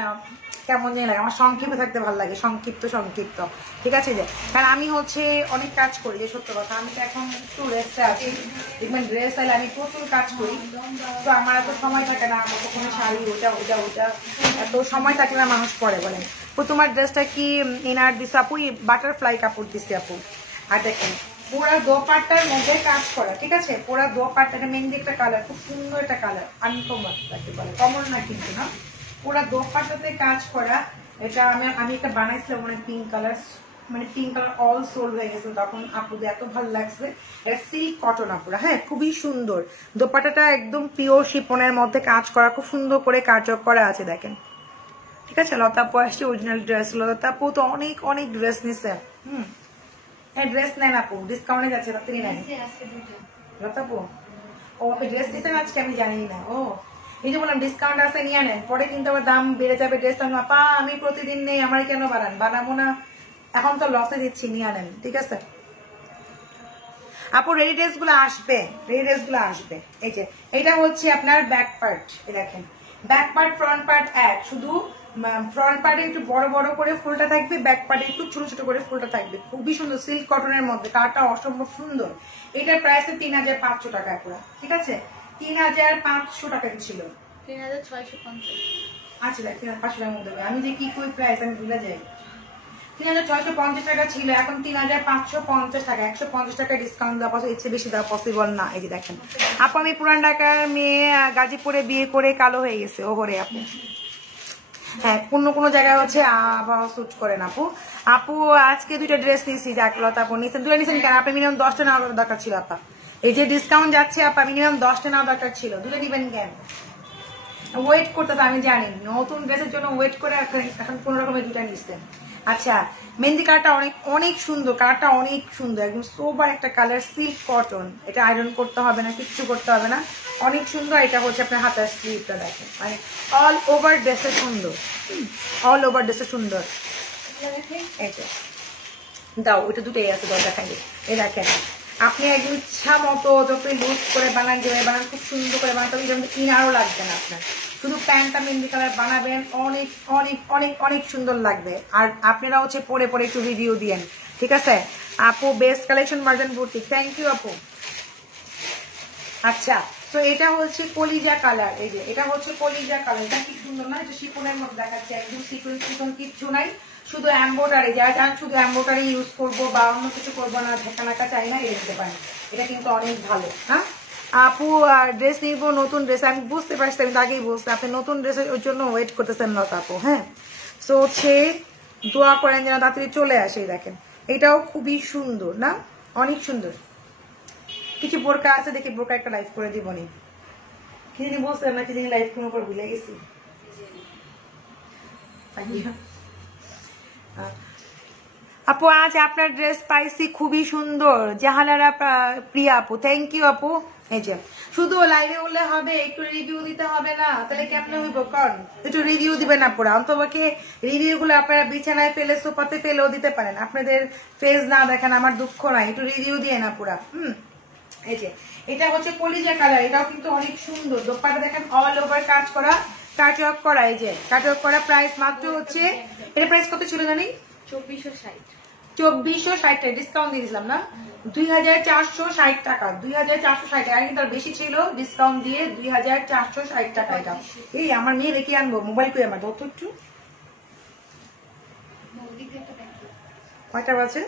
কেমন জানি লাগে, আমার সংক্ষিপ্ত থাকতে ভালো লাগে, সংক্ষিপ্ত সংক্ষিপ্ত, ঠিক আছে? যে কারণ আমি হচ্ছে অনেক কাজ করি, যে সত্য কথা। আমি তো এখন একটু রেস্টে আছি, দেখবেন ড্রেস আইলে আমি প্রচুর কাজ করি, তো আমার এত সময় থাকে না। আমার কখনো শাড়ি ওটা ওটা ওটা এত সময় থাকে না, মানুষ পরে বলেন। তো তোমার ড্রেসটা কি ইনার দিস আপু? বাটারফ্লাই কাপড় দিচ্ছি আপু। আর দেখেন পুরা দোপাট্টার মধ্যে কাজ করা, ঠিক আছে? পুরা দোপাট্টাটা মেহেন্দি একটা কালার, খুব সুন্দর একটা কালার, আনকমন তাকে বলে, কমন না কিন্তু না। পুরা দোপাট্টাতে কাজ করা। এটা আমি একটা বানাইছিলাম মানে পিঙ্ক কালার, মানে পিঙ্ক কালার অল সোল্ড হয়ে গেছে তখন, আপুদের এত ভালো লাগছে। এটা সিল্ক কটন আপুরা। হ্যাঁ খুবই সুন্দর দোপাট্টাটা, একদম পিওর শিপনের মধ্যে কাজ করা, খুব সুন্দর করে কাজ করা আছে দেখেন, ঠিক আছে? লতাপু আসছে অরিজিনাল ড্রেস। লতাপু তো অনেক অনেক ড্রেস নিছে। হ্যাঁ ড্রেস নেন আপু, ডিসকাউন্টে যাচ্ছে, তাড়াতাড়ি নেন। লতাপু ও আপনি ড্রেস নিছেন আজকে? আমি জানি না। ও এই যে বললাম ডিসকাউন্ট আছে, নিয়ে নেন, পরে কিন্তু আবার দাম বেড়ে যাবে ড্রেস। আপা আমি প্রতিদিন নেই, আমার কেন বাড়ান? বানাবো না, এখন তো লসে দিচ্ছি, নিয়ে নেন, ঠিক আছে? আপু রেডি ড্রেস গুলো আসবে, রেডি ড্রেস গুলো আসবে। এই যে এটা হচ্ছে আপনার ব্যাক পার্ট, দেখেন ব্যাক পার্ট ফ্রন্ট পার্ট এক, শুধু ফ্রন্ট পার্টে একটু বড় বড় করে ফুলটা থাকবে, ব্যাক পার্টে একটু ছোট ছোট করে ফুলটা থাকবে। খুবই সুন্দর সিল্ক কটনের মধ্যে, কালারটা অসম্ভব সুন্দর। এটার প্রাইস 3500 টাকা পুরো, ঠিক আছে? 3500 টাকা ছিল, 3650। আচ্ছা দেখ 500 টাকার মধ্যে। আমি যে কি কই প্রাইস আমি ভুলে যাই। 3650 টাকা ছিল, এখন 3550 টাকা, 150 টাকা ডিসকাউন্ট দেওয়া পসিবল, ইচ্ছে বেশি দেওয়া পসিবল না। এই যে দেখেন আপু, আমি পুরান ঢাকার মেয়ে, গাজীপুরে বিয়ে করে কালো হয়ে গেছে। ওহরে আপু, হ্যাঁ কোনো জায়গায় হচ্ছে আবহাওয়া শুট করেন আপু। আপু আজকে 2টা ড্রেস নিয়েছি, জাকলতা আপু নিয়েছেন, 2টা নিয়েছেন কেন? আপনি মিনিমাম 10টা নেওয়ার দরকার ছিল আপা। এই যে ডিসকাউন্ট যাচ্ছে আপা, মিনিমাম 10টা নেওয়া দরকার ছিল, 2টা নিবেন কেন? ওয়েট করতেছে আমি জানি, নতুন ড্রেসের জন্য ওয়েট করে এখন কোন রকমের দুটা নিচ্ছে। আচ্ছা মেহেন্দি কালারটা অনেক অনেক সুন্দর, কালারটা অনেক সুন্দর, একদম সোবার একটা কালার, সিল্ক কটন, এটা আয়রন করতে হবে না, কিচ্ছু করতে হবে না, অনেক সুন্দর। এটা হচ্ছে আপনার হাতার স্লিভটা দেখেন, মানে অল ওভার ড্রেসে সুন্দর, অল ওভার ড্রেসে সুন্দর। এই যে দাও ওইটা দুটোই আছে, দাও দেখাই এই দেখেন। আপনি একদম ইচ্ছা মতো যতই লুজ করে বানান, যেভাবে বানান খুব সুন্দর করে বানাতে হবে, যেমন ইনারও লাগবে না আপনার, শুধু প্যান্টটা মেহেন্দি কালার বানাবেন, অনেক অনেক অনেক অনেক সুন্দর লাগবে। আর আপনারা হচ্ছে পরে পরে একটু রিভিউ দিয়েন, ঠিক আছে? আপু best collection Marjan boutique, thank you আপু। আচ্ছা তো এটা হচ্ছে কলিজা কালার, এই যে এটা হচ্ছে কলিজা কালার, এটা কি সুন্দর না? এটা শিফনের মধ্যে দেখাচ্ছে, একদম সিকোয়েন্স সিকোয়েন্স কিচ্ছু নাই, শুধু এমব্রয়ডারি। যারা চান শুধু এমব্রয়ডারি ইউজ করবো বা অন্য কিছু করবো না, ঢাকা চাই না, এই দিতে পারেন, এটা কিন্তু অনেক ভালো। হ্যাঁ আপু ড্রেস নিব, নতুন ড্রেস, আমি বুঝতে পারছি, আমি আগেই বলছি আপনি নতুন ড্রেসের জন্য ওয়েট করতেছেন না আপু। হ্যাঁ সো হচ্ছে দোয়া করেন যেন তাড়াতাড়ি চলে আসে। দেখেন এটাও খুবই সুন্দর না, অনেক সুন্দর। কিছু বোরকা আছে, দেখি বোরকা একটা লাইভ করে দিব নি, কি জানি বলছিলাম না, কি জানি লাইভ কোনো পর ভুলে গেছি। আপু আজ আপনার ড্রেস পাইছি, খুবই সুন্দর, জাহানারা প্রিয়া আপু, থ্যাংক ইউ আপু। এই যে শুধু লাইভে বললে হবে, একটু রিভিউ দিতে হবে না? তাহলে কেমন হইব কন? একটু রিভিউ দিবেন আপুরা, অন্তপক্ষে রিভিউ গুলো আপনারা বিছানায় ফেলে সোফাতে ফেলেও দিতে পারেন, আপনাদের ফেস না দেখেন আমার দুঃখ নাই, একটু রিভিউ দিয়ে না পুরা। এই যে এটা হচ্ছে কলিজা কালার, এটাও কিন্তু অনেক সুন্দর, দোপাট্টা দেখেন অল ওভার কাজ করা, কাটওয়ার্ক করা, এই যে কাটওয়ার্ক করা, প্রাইস মাত্র হচ্ছে, এটা প্রাইস কত ছিল জানি? 2460। 2460 ডিসকাউন্ট দিয়ে দিলাম না, 2460 টাকা, 2460 টাকা, কিন্তু আর বেশি ছিল, ডিসকাউন্ট দিয়ে 2460 টাকা। এটা এই আমার মেয়ে রেখে আনবো, মোবাইল করে আমার ধরতো একটু, কয়টা বাজে?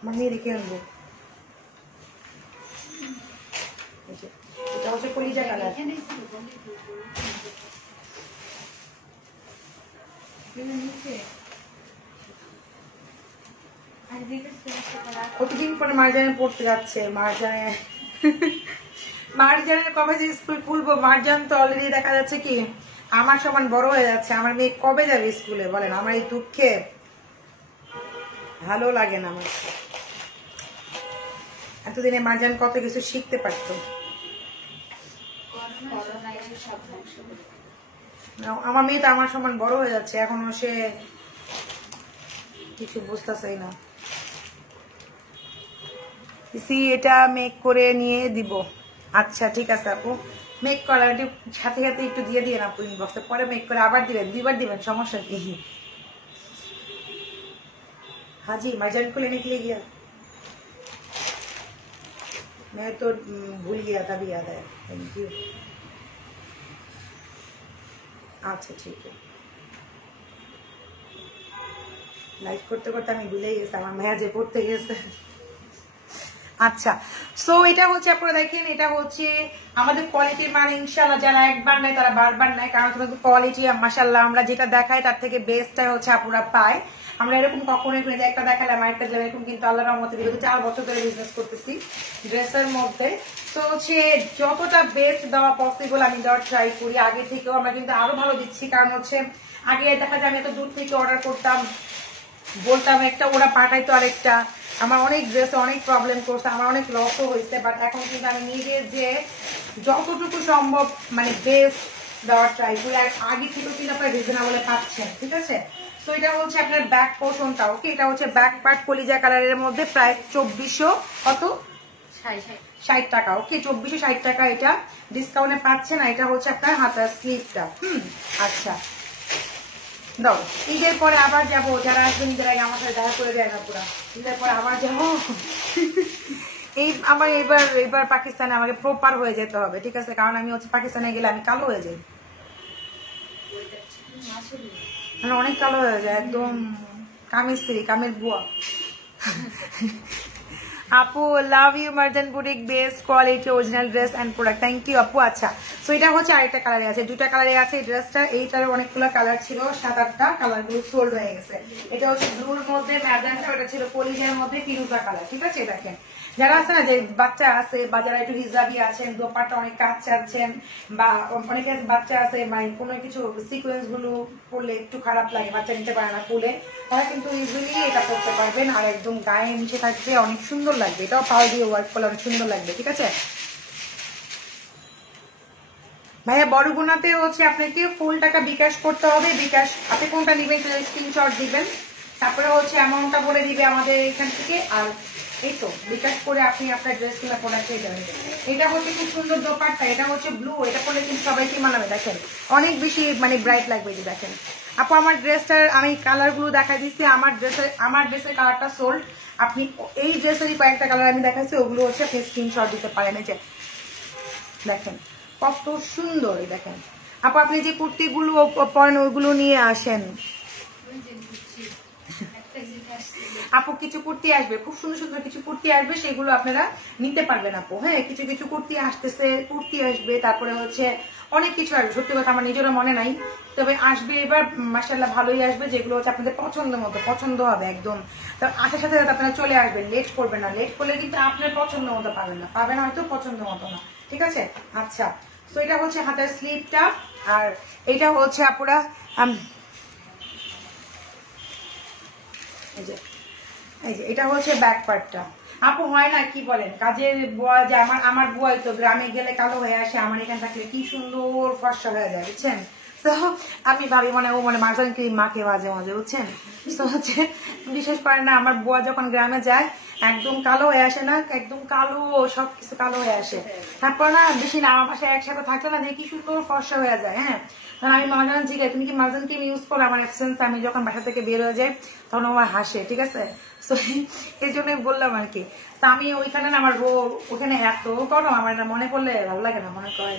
আমার মেয়ে রেখে আনবো। এটা হচ্ছে কলিজা কালার, কতদিন পরে মার্জানে পড়তে যাচ্ছে, মার্জানের কবে যে স্কুল খুলবো? মার্জান তো অলরেডি দেখা যাচ্ছে কি আমার সমান বড় হয়ে যাচ্ছে, আমার মেয়ে কবে যাবে স্কুলে বলেন? আমার এই দুঃখে ভালো লাগে না আমার, এতদিনে মার্জান কত কিছু শিখতে পারতো। আমার মেয়ে তো আমার সমান বড় হয়ে যাচ্ছে, এখনো সে কিছু বুঝতেছেই না। এটা মেক করে নিয়ে দিব। আচ্ছা ঠিক আছে আপু, মেক করার সাথে সাথে একটু দিয়ে দিয়ে আপু ইনবক্সে, পরে মেক করে আবার দিবেন, 2বার দিবেন, সমস্যা কি? হাজি মার্জান को लेने के लिए गया, मैं तो भूल गया था, भी याद है, थैंक यू। আচ্ছা ঠিক আছে, লাইভ করতে করতে আমি ভুলে গেছি আমার মেয়ে যে পড়তে গেছে। আচ্ছা সো এটা হচ্ছে আপনারা দেখেন, এটা হচ্ছে আমাদের কোয়ালিটির মান, ইনশাআল্লাহ যারা একবার নেয় তারা বারবার নেয়, কারণ তোমাদের কোয়ালিটি মাশাআল্লাহ আমরা যেটা দেখাই তার থেকে বেস্টটাই হচ্ছে আপনারা পায়। আমরা এরকম কখনোই একটা দেখালাম আরেকটা যাবে এরকম, কিন্তু আল্লাহর রহমতে বিগত 4 বছর ধরে বিজনেস করতেছি ড্রেসের মধ্যে, তো হচ্ছে যতটা বেস্ট দেওয়া পসিবল আমি দেওয়ার ট্রাই করি। আগে থেকেও আমরা কিন্তু আরো ভালো দিচ্ছি, কারণ হচ্ছে আগে দেখা যায় আমি এত দূর থেকে অর্ডার করতাম, বলতাম একটা, ওরা পাঠাইতো আরেকটা, আমার অনেক ড্রেসে অনেক প্রবলেম করছে, আমার অনেক লসও হয়েছে। বাট এখন কিন্তু আমি নিজে যে যতটুকু সম্ভব মানে বেস্ট দেওয়ার ট্রাই করি, আর আগে থেকে কিন্তু আপনার রিজনেবলে পাচ্ছেন, ঠিক আছে? তো এটা হচ্ছে আপনার ব্যাক পোর্শনটা, ওকে, এটা হচ্ছে ব্যাক পার্ট কলিজা কালারের মধ্যে, প্রাইস 2400 কত 60 টাকা, ওকে 2460 টাকা, এটা ডিসকাউন্টে পাচ্ছেন। আর এটা হচ্ছে আপনার হাতার স্লিভটা। আচ্ছা দাও, ঈদের পরে আবার যাবো, যারা আসবেন ঈদের আগে আমার সাথে দেখা করে যায় না পুরা, ঈদের পরে আবার যাবো। এই আমার এবার পাকিস্তানে আমাকে প্রপার হয়ে যেতে হবে, ঠিক আছে? কারণ আমি হচ্ছে পাকিস্তানে গেলে আমি কালো হয়ে যাই, মানে অনেক কালো হয়ে যায়, একদম কামের স্ত্রী, কামের বুয়া। আপু love you Marjan boutique, best quality original dress and product, thank you আপু। আচ্ছা সো এটা হচ্ছে আরেকটা কালারে আছে, 2টা কালারে আছে এই ড্রেসটা, এইটার অনেকগুলো কালার ছিল, 7-8টা কালারগুলো সোল্ড হয়ে গেছে। এটা হচ্ছে ব্লুর মধ্যে ম্যাজেন্টা, ওটা ছিল কলিজার মধ্যে ফিরোজা কালার, ঠিক আছে? দেখেন যারা আছে না যে বাচ্চা আছে বা যারা একটু হিজাবি আছেন, দোপাট্টা অনেক কাজ চাচ্ছেন, বা অনেকে বাচ্চা আছে মানে কোনো কিছু সিকোয়েন্স গুলো পরলে একটু খারাপ লাগে, বাচ্চা নিতে পারে না খুলে, তারা কিন্তু ইজিলি এটা পরতে পারবেন। আর একদম গায়ে নিচে থাকবে, অনেক সুন্দর লাগবে। এটাও পাল দিয়ে ওয়ার্ক করলে অনেক সুন্দর লাগবে। ঠিক আছে ভাইয়া, বড় গুণাতে হচ্ছে আপনাকে ফুল টাকা বিকাশ করতে হবে। বিকাশ আপনি কোনটা নেবেন স্ক্রিনশট দিবেন, তারপরে হচ্ছে অ্যামাউন্টটা বলে দিবে আমাদের এখান থেকে। আর এই তো বিকাশ করে আপনি আপনার ড্রেস গুলা প্রোডাক্ট পেয়ে যাবেন। এটা হচ্ছে খুব সুন্দর দোপাট্টা, এটা হচ্ছে ব্লু, এটা পরলে কিন্তু সবাইকে মানাবে। দেখেন অনেক বেশি মানে ব্রাইট লাগবে। যে দেখেন আপু আমার ড্রেসটার আমি কালার গুলো দেখা দিচ্ছি। আমার ড্রেসের কালারটা সোল্ড। আপনি এই ড্রেসেরই কয়েকটা কালার আমি দেখাচ্ছি, ওগুলো হচ্ছে আপনি স্ক্রিনশট দিতে পারেন। এই যে দেখেন কত সুন্দর। দেখেন আপু আপনি যে কুর্তি গুলো পরেন ওইগুলো নিয়ে আসেন। আপু কিছু কুর্তি আসবে, খুব সুন্দর সুন্দর কিছু কুর্তি আসবে, সেগুলো আপনারা নিতে পারবেন আপু। হ্যাঁ কিছু কিছু কুর্তি আসতেছে, কুর্তি আসবে, তারপরে হচ্ছে অনেক কিছু আসবে। সত্যি কথা আমার নিজেরও মনে নাই, তবে আসবে এবার মাশাআল্লাহ ভালোই আসবে, যেগুলো হচ্ছে আপনাদের পছন্দ মতো পছন্দ হবে একদম। তো আসার সাথে সাথে আপনারা চলে আসবেন, লেট করবেন না। লেট করলে কিন্তু আপনার পছন্দ মতো পাবেন না, পাবেন হয়তো পছন্দ মতো না। ঠিক আছে আচ্ছা, তো এটা হচ্ছে হাতের স্লিভটা, আর এটা হচ্ছে আপুরা এই যে এটা হচ্ছে ব্যাক পার্টটা। আপু হয় না কি বলেন, কাজের বুয়া যে আমার বুয়াই তো গ্রামে গেলে কালো হয়ে আসে, আমার এখানে থাকলে কি সুন্দর ফর্সা হয়ে যায় বুঝছেন। তো আমি ভাবি মানে ও মানে মাঝে ক্রিম মাখে মাঝে মাঝে বুঝছেন। তো হচ্ছে বিশেষ করে না, আমার বুয়া যখন গ্রামে যায় একদম কালো হয়ে আসে না, একদম কালো, সবকিছু কালো হয়ে আসে। তারপর না বেশি না আমার বাসায় একসাথে থাকলে না দেখি সুন্দর ফর্সা হয়ে যায়। হ্যাঁ তখন আমি মাঝান জিজ্ঞাসা তুমি কি মাঝান ক্রিম ইউজ করো আমার অ্যাবসেন্স, আমি যখন বাসা থেকে বের হয়ে যাই তখন আমার হাসে। ঠিক আছে এই জন্যই বললাম আর কি। তা আমি ওইখানে না আমার ওখানে এত গরম, আমার না মনে পড়লে ভালো লাগে না, মনে করে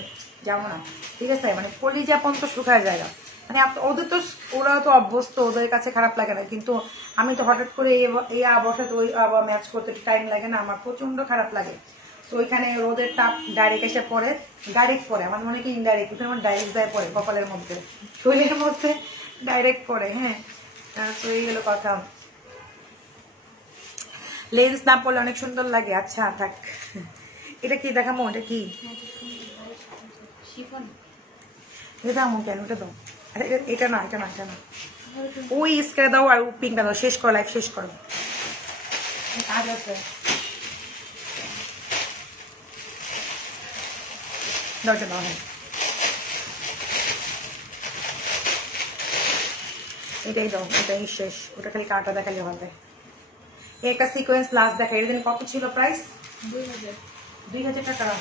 যাবো না। ঠিক আছে মানে কলিজা পর্যন্ত শুকায় জায়গা, মানে ওদের তো ওরাও তো অভ্যস্ত, ওদের কাছে খারাপ লাগে না, কিন্তু আমি তো হঠাৎ করে এই আবহাওয়ার ওই আবহাওয়া ম্যাচ করতে টাইম লাগে না, আমার প্রচন্ড খারাপ লাগে। তো ওইখানে রোদের তাপ ডাইরেক্ট এসে পড়ে, ডাইরেক্ট পড়ে, আমার মনে কি ইনডাইরেক্ট, ওখানে আমার ডাইরেক্ট যায় পড়ে কপালের মধ্যে, শরীরের মধ্যে ডাইরেক্ট পড়ে। হ্যাঁ তো এই হলো কথা। লেন্স না পড়লে অনেক সুন্দর লাগে। আচ্ছা থাক, এটা কি দেখাবো, এটা কি দেখাবো কেন, ওটা দাও। এটা না এটা না এটা না, ওই স্ক্রে দাও আর পিঙ্কটা দাও, শেষ করো লাইফ শেষ করো। কাজ আছে দরজা দাও। হ্যাঁ এটাই দাও, এটাই শেষ, ওটা খালি কাটা দেখালে হবে। একটা সিকোয়েন্স লাস্ট দেখা, এর দিন কত ছিল প্রাইস? 2000 টাকা।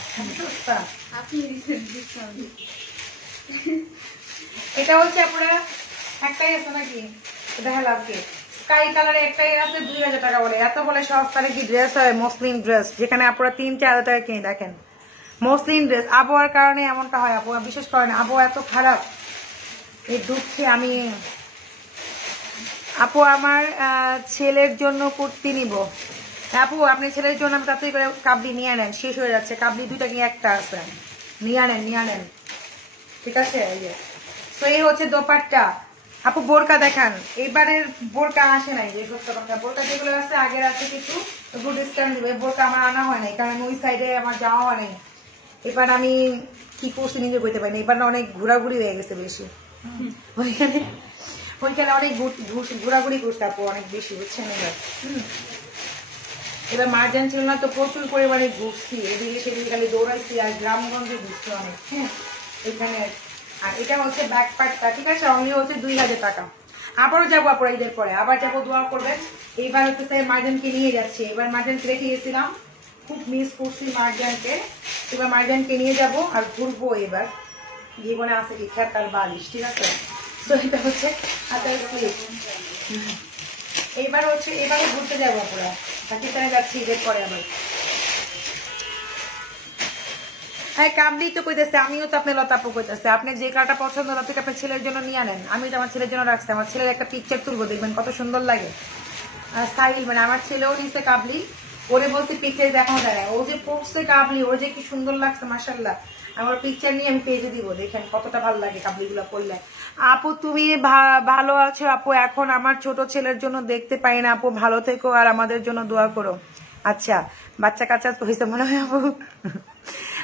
এটা হচ্ছে আপনারা একটাই আছে নাকি দেখালাম কি, স্কাই কালারে একটাই আছে 2000 টাকা বলে। এত বলে সস্তারে কি ড্রেস হয়, মসলিন ড্রেস, যেখানে আপনারা 3-4 টাকা কিনে। দেখেন মসলিন ড্রেস, আবহাওয়ার কারণে এমনটা হয় আপু, বিশেষ করে না আবহাওয়া এত খারাপ, এই দুঃখে আমি। আপু আমার ছেলের জন্য কুর্তি নিব। আপু আপনি ছেলের জন্য আমি তাড়াতাড়ি করে কাবলি নিয়ে নেন, শেষ হয়ে যাচ্ছে, কাবলি 2টা কি একটা আছে, নিয়ে নেন। ঠিক আছে এই যে, তো এই হচ্ছে দোপাট্টা। আপু বোরকা দেখান, এবারের বোরকা আসে নাই, যে সত্য কথা, বোরকা যেগুলো আছে আগের আছে কিছু, গুড ডিসকাউন্ট দিবে। বোরকা আমার আনা হয় নাই, কারণ ওই সাইডে আমার যাওয়া হয় নাই। এবার আমি কি করছি নিজে বলতে পারিনি, এবার না অনেক ঘোরাঘুরি হয়ে গেছে বেশি, ওইখানে অনেক ঘোরাঘুরি করতে আপু অনেক বেশি বুঝছেন। এবার মার্জান ছিল না তো প্রচুর পরিমাণে ঘুরছি, এদিকে সেদিকে খালি দৌড়াইছি, আর গ্রামগঞ্জে ঘুরছি অনেক। হ্যাঁ এখানে, আর এটা হচ্ছে ব্যাক পার্টটা। ঠিক আছে অনলি হচ্ছে 2000 টাকা। আবারও যাবো আপনারা ঈদের পরে, আবার যাবো, দোয়া করবেন। এইবার হচ্ছে মার্জানকে নিয়ে যাচ্ছি, এবার মার্জানকে রেখে গেছিলাম, খুব মিস করছি মার্জানকে, এবার মার্জানকে নিয়ে যাব আর ঘুরবো। এবার জীবনে আছে কি খেতার বালিশ। ঠিক আছে তো এটা হচ্ছে হাতের স্লিপ। এইবার হচ্ছে এবারে ঘুরতে যাবো পুরা, পাকিস্তানে যাচ্ছি ঈদের পরে আবার। হ্যাঁ কাবলি তো কইতেছে, আমিও তো আপনার লতাপু কইতেছে, আপনি যে কালারটা পছন্দ না থেকে আপনার ছেলের জন্য নিয়ে নেন। আমি তো আমার ছেলের জন্য রাখছি, আমার ছেলের একটা পিকচার তুলবো, দেখবেন কত সুন্দর লাগে। স্টাইল মানে আমার ছেলেও নিচ্ছে কাবলি, ওরে বলছে পিকচার দেখানো যায় না, ও যে পড়ছে কাবলি, ওর যে কি সুন্দর লাগছে মাশাআল্লাহ। আমার পিকচার নিয়ে আমি পেজে দিব, দেখেন কতটা ভালো লাগে কাবলি গুলা পড়লে। আপু তুমি ভালো আছো আপু? এখন আমার ছোট ছেলের জন্য দেখতে পাই না আপু, ভালো থেকো আর আমাদের জন্য দোয়া করো। আচ্ছা বাচ্চা কাচ্চা হয়েছে মনে হয় আপু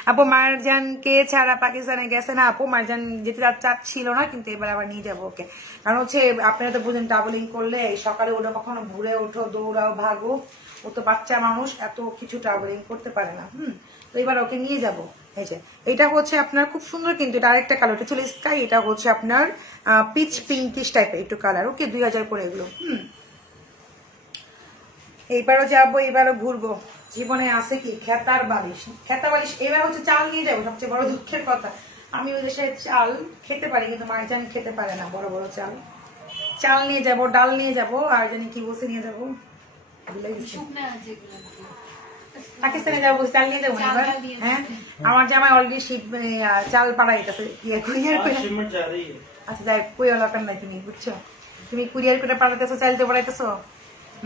আপু মারজানকে ছাড়া পাকিস্তানে গেছে না আপু মারজান যেতে চাচ্ছিল না কিন্তু এবার আবার নিয়ে যাবো ওকে কারণ হচ্ছে আপনারা তো বুঝেন ট্রাভেলিং করলে সকালে ওটা কখনো ঘুরে ওঠো দৌড়াও ভাগো ও তো বাচ্চা মানুষ এত কিছু ট্রাভেলিং করতে পারে না তো এবার ওকে নিয়ে যাবো এই যে এটা হচ্ছে আপনার খুব সুন্দর কিন্তু এটা আরেকটা কালার এটা ছিল স্কাই এটা হচ্ছে আপনার পিচ পিঙ্কিশ টাইপের একটু কালার ওকে 2000 করে এগুলো এইবারও যাবো এবারও ঘুরবো জীবনে আছে কি খেতা বালিশ এবার হচ্ছে চাল নিয়ে যাবো সবচেয়ে বড় দুঃখের কথা আমি ওই দেশে চাল খেতে পারি কিন্তু মাইজান খেতে পারে না বড় বড় চাল নিয়ে যাব ডাল নিয়ে যাব আর জানি কি বসে নিয়ে যাবো পাকিস্তানে যাবো চাল নিয়ে যাবো এবার হ্যাঁ আমার জামাই অলরেডি শীত চাল পাড়াইতেছে কুরিয়ার করে আচ্ছা যাই কুইয়া দরকার নাই তুমি বুঝছো তুমি কুরিয়ার করে পাঠাইতেছো চাল তো পাঠাইতেছো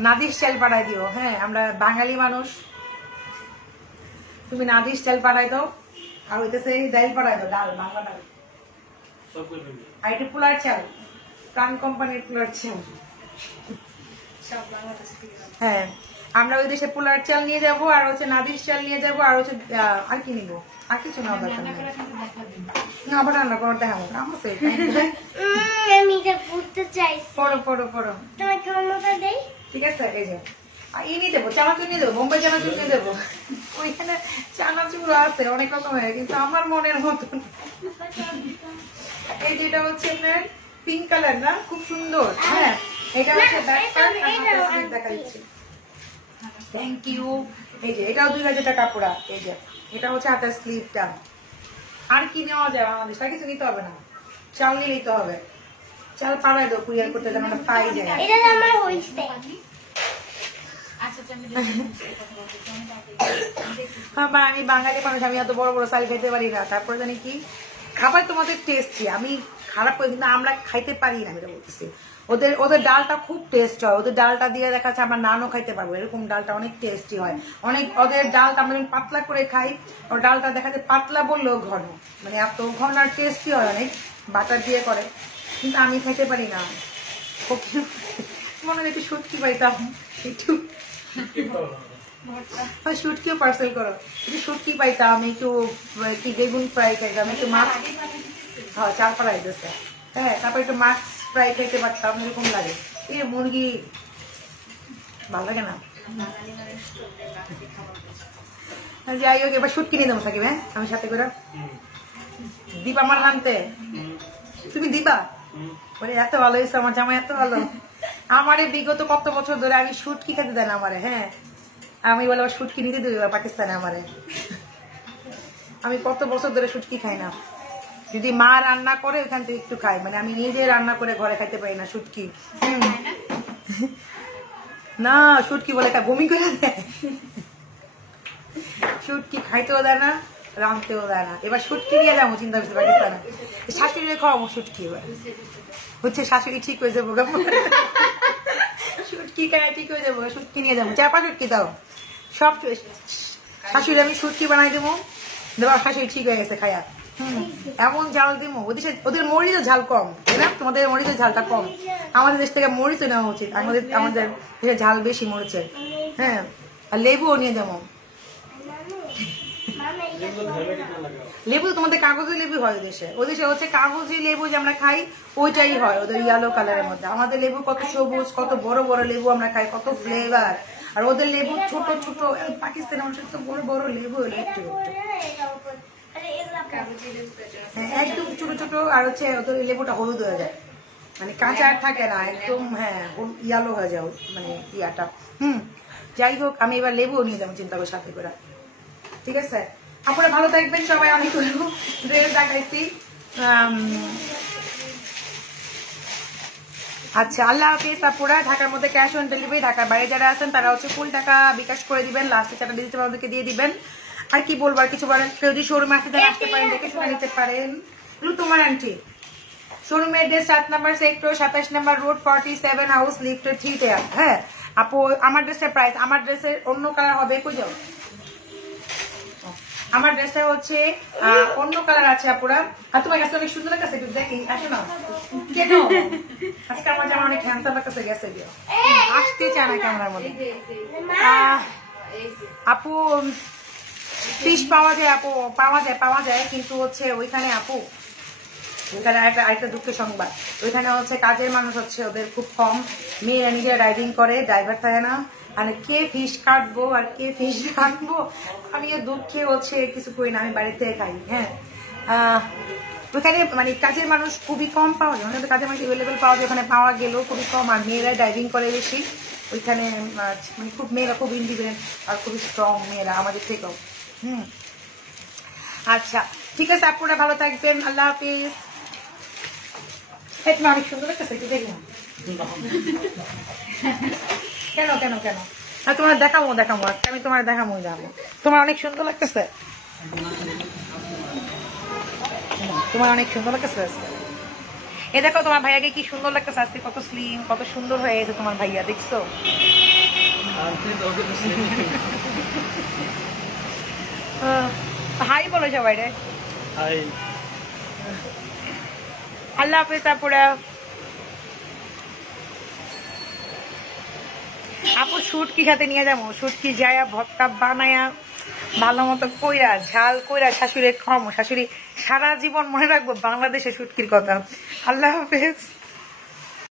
নাদিস চাল পাঠাই দিও হ্যাঁ আমরা বাঙালি মানুষ তুমি নাদিস চাল পাঠাই দাও আর হইতেছে ডাল পাঠাই দাও ডাল বাংলা ডাল আর এটা পোলার চাল প্রাণ কোম্পানির পোলার চাল হ্যাঁ আমরা ওই দেশে পোলার চাল নিয়ে যাব আর হচ্ছে নাদিস চাল নিয়ে যাব আর হচ্ছে আর কি নিবো আর কিছু না দরকার না আবার রান্না করার দেখাবো আমার আমি এটা পড়তে চাই পড়ো তোমাকে অন্যটা দেই ঠিক আছে এই যে নিয়ে যাবো চানাচুর নিয়ে যাবো বোম্বাই চানাচুর নিয়ে যাবো ওইখানে চানাচুর আছে অনেক রকমের কিন্তু আমার মনের মতন এই যেটা হচ্ছে আপনার পিঙ্ক কালার না খুব সুন্দর হ্যাঁ এটা হচ্ছে দেখা দিচ্ছে থ্যাংক ইউ এই যে এটাও 2000 টাকা পুরা এই যে এটা হচ্ছে হাতের স্লিভটা আর কি নেওয়া যায় আমাদের তার কিছু নিতে হবে না চাল নিয়ে নিতে হবে চাল পাড়ায় দাও কুরিয়ার করতে যেন পাই যায় এটা আমার হইছে আমি বাঙালি মানুষ আমি এত বড় বড় চাল খাইতে পারি না তারপরে জানি কি খাবার তোমাদের টেস্টি আমি খারাপ করে কিন্তু আমরা খাইতে পারি না আমি বলতেছি ওদের ডালটা খুব টেস্ট হয় ওদের ডালটা দিয়ে দেখা যাচ্ছে আমরা নানও খাইতে পারবো এরকম ডালটা অনেক টেস্টি হয় অনেক ওদের ডালটা আমরা পাতলা করে খাই ওর ডালটা দেখা যায় পাতলা বললেও ঘন মানে এত ঘন আর টেস্টি হয় অনেক বাটার দিয়ে করে কিন্তু আমি খাইতে পারি না মনে হয় একটু শুটকি পাইতাম একটু শুটকিও পার্সেল করো একটু শুটকি পাইতাম একটু বেগুন ফ্রাই খাইতাম একটু মাছ হ্যাঁ চাল পাড়াই দিচ্ছে হ্যাঁ তারপর একটু মাছ ফ্রাই খাইতে পারতাম এরকম লাগে এই মুরগি ভালো লাগে না যাই হোক এবার শুটকি নিয়ে দেবো থাকি হ্যাঁ আমি সাথে করে দিবা আমার আনতে তুমি দিবা বলে এত ভালো হয়েছে আমার জামা এত ভালো আমারে বিগত কত বছর ধরে আমি শুটকি খেতে দেন আমারে হ্যাঁ আমি বলে শুটকি নিতে দেবে পাকিস্তানে আমারে আমি কত বছর ধরে শুটকি খাই না যদি মা রান্না করে ওইখান থেকে একটু খাই মানে আমি নিজে রান্না করে ঘরে খাইতে পারি না শুটকি না শুটকি বলে একটা বমি করে দেয় শুটকি খাইতেও দেয় না রাঁধতেও দেয় না এবার শুটকি নিয়ে যাবো চিন্তা করতে পাকিস্তানে শাশুড়ি খাওয়াবো শুটকি এবার হচ্ছে শাশুড়ি ঠিক হয়ে যাবো শুটকি খায় ঠিক হয়ে যাবো শুটকি নিয়ে যাবো 4-5 শুটকি দাও সব শাশুড়ি আমি শুটকি বানাই দেবো দেবা শাশুড়ি ঠিক হয়ে গেছে খায়া এমন ঝাল দিবো ওদের মরিচের ঝাল কম তাই না তোমাদের মরিচের ঝালটা কম আমাদের দেশ থেকে মরিচ নেওয়া উচিত আমাদের ঝাল বেশি মরিচের হ্যাঁ আর লেবুও নিয়ে যাবো লেবু তোমাদের কাগজি লেবু হয় ওদেশে হচ্ছে কাগজি লেবু যে আমরা খাই ওইটাই হয় ওদের ইয়েলো কালারের মধ্যে আমাদের লেবু কত সবুজ কত বড় বড় লেবু আমরা খাই কত ফ্লেভার আর ওদের লেবু ছোট ছোট পাকিস্তানের মানুষের তো বড় বড় লেবু হলো একটু একদম ছোট ছোট আর হচ্ছে ওদের লেবুটা হলুদ হয়ে যায় মানে কাঁচা আর থাকে না একদম হ্যাঁ ইয়ালো হয়ে যায় মানে ইয়াটা যাই হোক আমি এবার লেবুও নিয়ে যাবো চিন্তা করে সাথে করে ঠিক আছে আপনারা ভালো থাকবেন সবাই অনেক ড্রেস দেখাইছি আচ্ছা আল্লাহ হাফিজ আপুরা ঢাকার মধ্যে ক্যাশ অন ডেলিভারি ঢাকার বাইরে যারা আছেন তারা হচ্ছে ফুল টাকা বিকাশ করে দিবেন লাস্টে টাকা ডিজিটাল আমাদেরকে দিয়ে দিবেন আর কি বলবো আর কিছু বলেন কেউ যদি শোরুমে আসতে তারা আসতে পারেন দেখে শুনে নিতে পারেন তোমার আন্টি শোরুমের এড্রেস 7 নম্বর সেক্টর 27 নম্বর রোড 47 হাউস লিফট 3 তে হ্যাঁ আপু আমার ড্রেসের প্রাইস আমার ড্রেসের অন্য কালার হবে কই যাও আমার ড্রেসটা হচ্ছে অন্য কালার আছে আপুরা আর তোমার কাছে অনেক সুন্দর লাগছে একটু দেখি আসো না কেন আজকে আমার জামা অনেক হ্যান্ডসাম লাগছে গেছে আসতে চায় না ক্যামেরার মধ্যে আপু ফিশ পাওয়া যায়, আপু পাওয়া যায় কিন্তু হচ্ছে ওইখানে আপু ওইখানে আরেকটা দুঃখের সংবাদ, ওইখানে হচ্ছে কাজের মানুষ হচ্ছে ওদের খুব কম, মেয়েরা নিজেরা ড্রাইভিং করে, ড্রাইভার থাকে না, মানে কে ফিশ কাটবো আর কে ফিশ কাটবো, আমি দুঃখে হচ্ছে কিছু করি না, আমি বাড়িতে খাই। হ্যাঁ ওইখানে মানে কাজের মানুষ খুবই কম পাওয়া যায়, মানে কাজের মানুষ অ্যাভেলেবেল পাওয়া যায়, ওখানে পাওয়া গেলেও খুবই কম, আর মেয়েরা ড্রাইভিং করে বেশি ওইখানে, মানে খুব মেয়েরা খুব ইন্ডিপেন্ডেন্ট আর খুবই স্ট্রং মেয়েরা আমাদের থেকেও। আচ্ছা ঠিক আছে, আপনারা ভালো থাকবেন, আল্লাহ হাফিজ। তোমার অনেক সুন্দর লাগতেছে, একটু দেখলাম। কেন কেন কেন তোমার দেখাবো আজকে আমি তোমার দেখাবো, যাবো তোমার অনেক সুন্দর লাগতেছে, তোমার অনেক সুন্দর লাগতেছে আজকে। এ দেখো তোমার ভাইয়াকে কি সুন্দর লাগতেছে আজকে, কত স্লিম, কত সুন্দর হয়ে গেছে তোমার ভাইয়া, দেখছো? হাই বলো সবাই রে, আল্লাহ হাফেজ আপুরা। আপু শুটকি সাথে নিয়ে যাবো, শুটকি যায়া ভর্তা বানায়া ভালো মতো কইরা ঝাল কইরা শাশুড়ি খাওয়াবো, শাশুড়ি সারা জীবন মনে রাখবো বাংলাদেশের শুটকির কথা। আল্লাহ হাফেজ।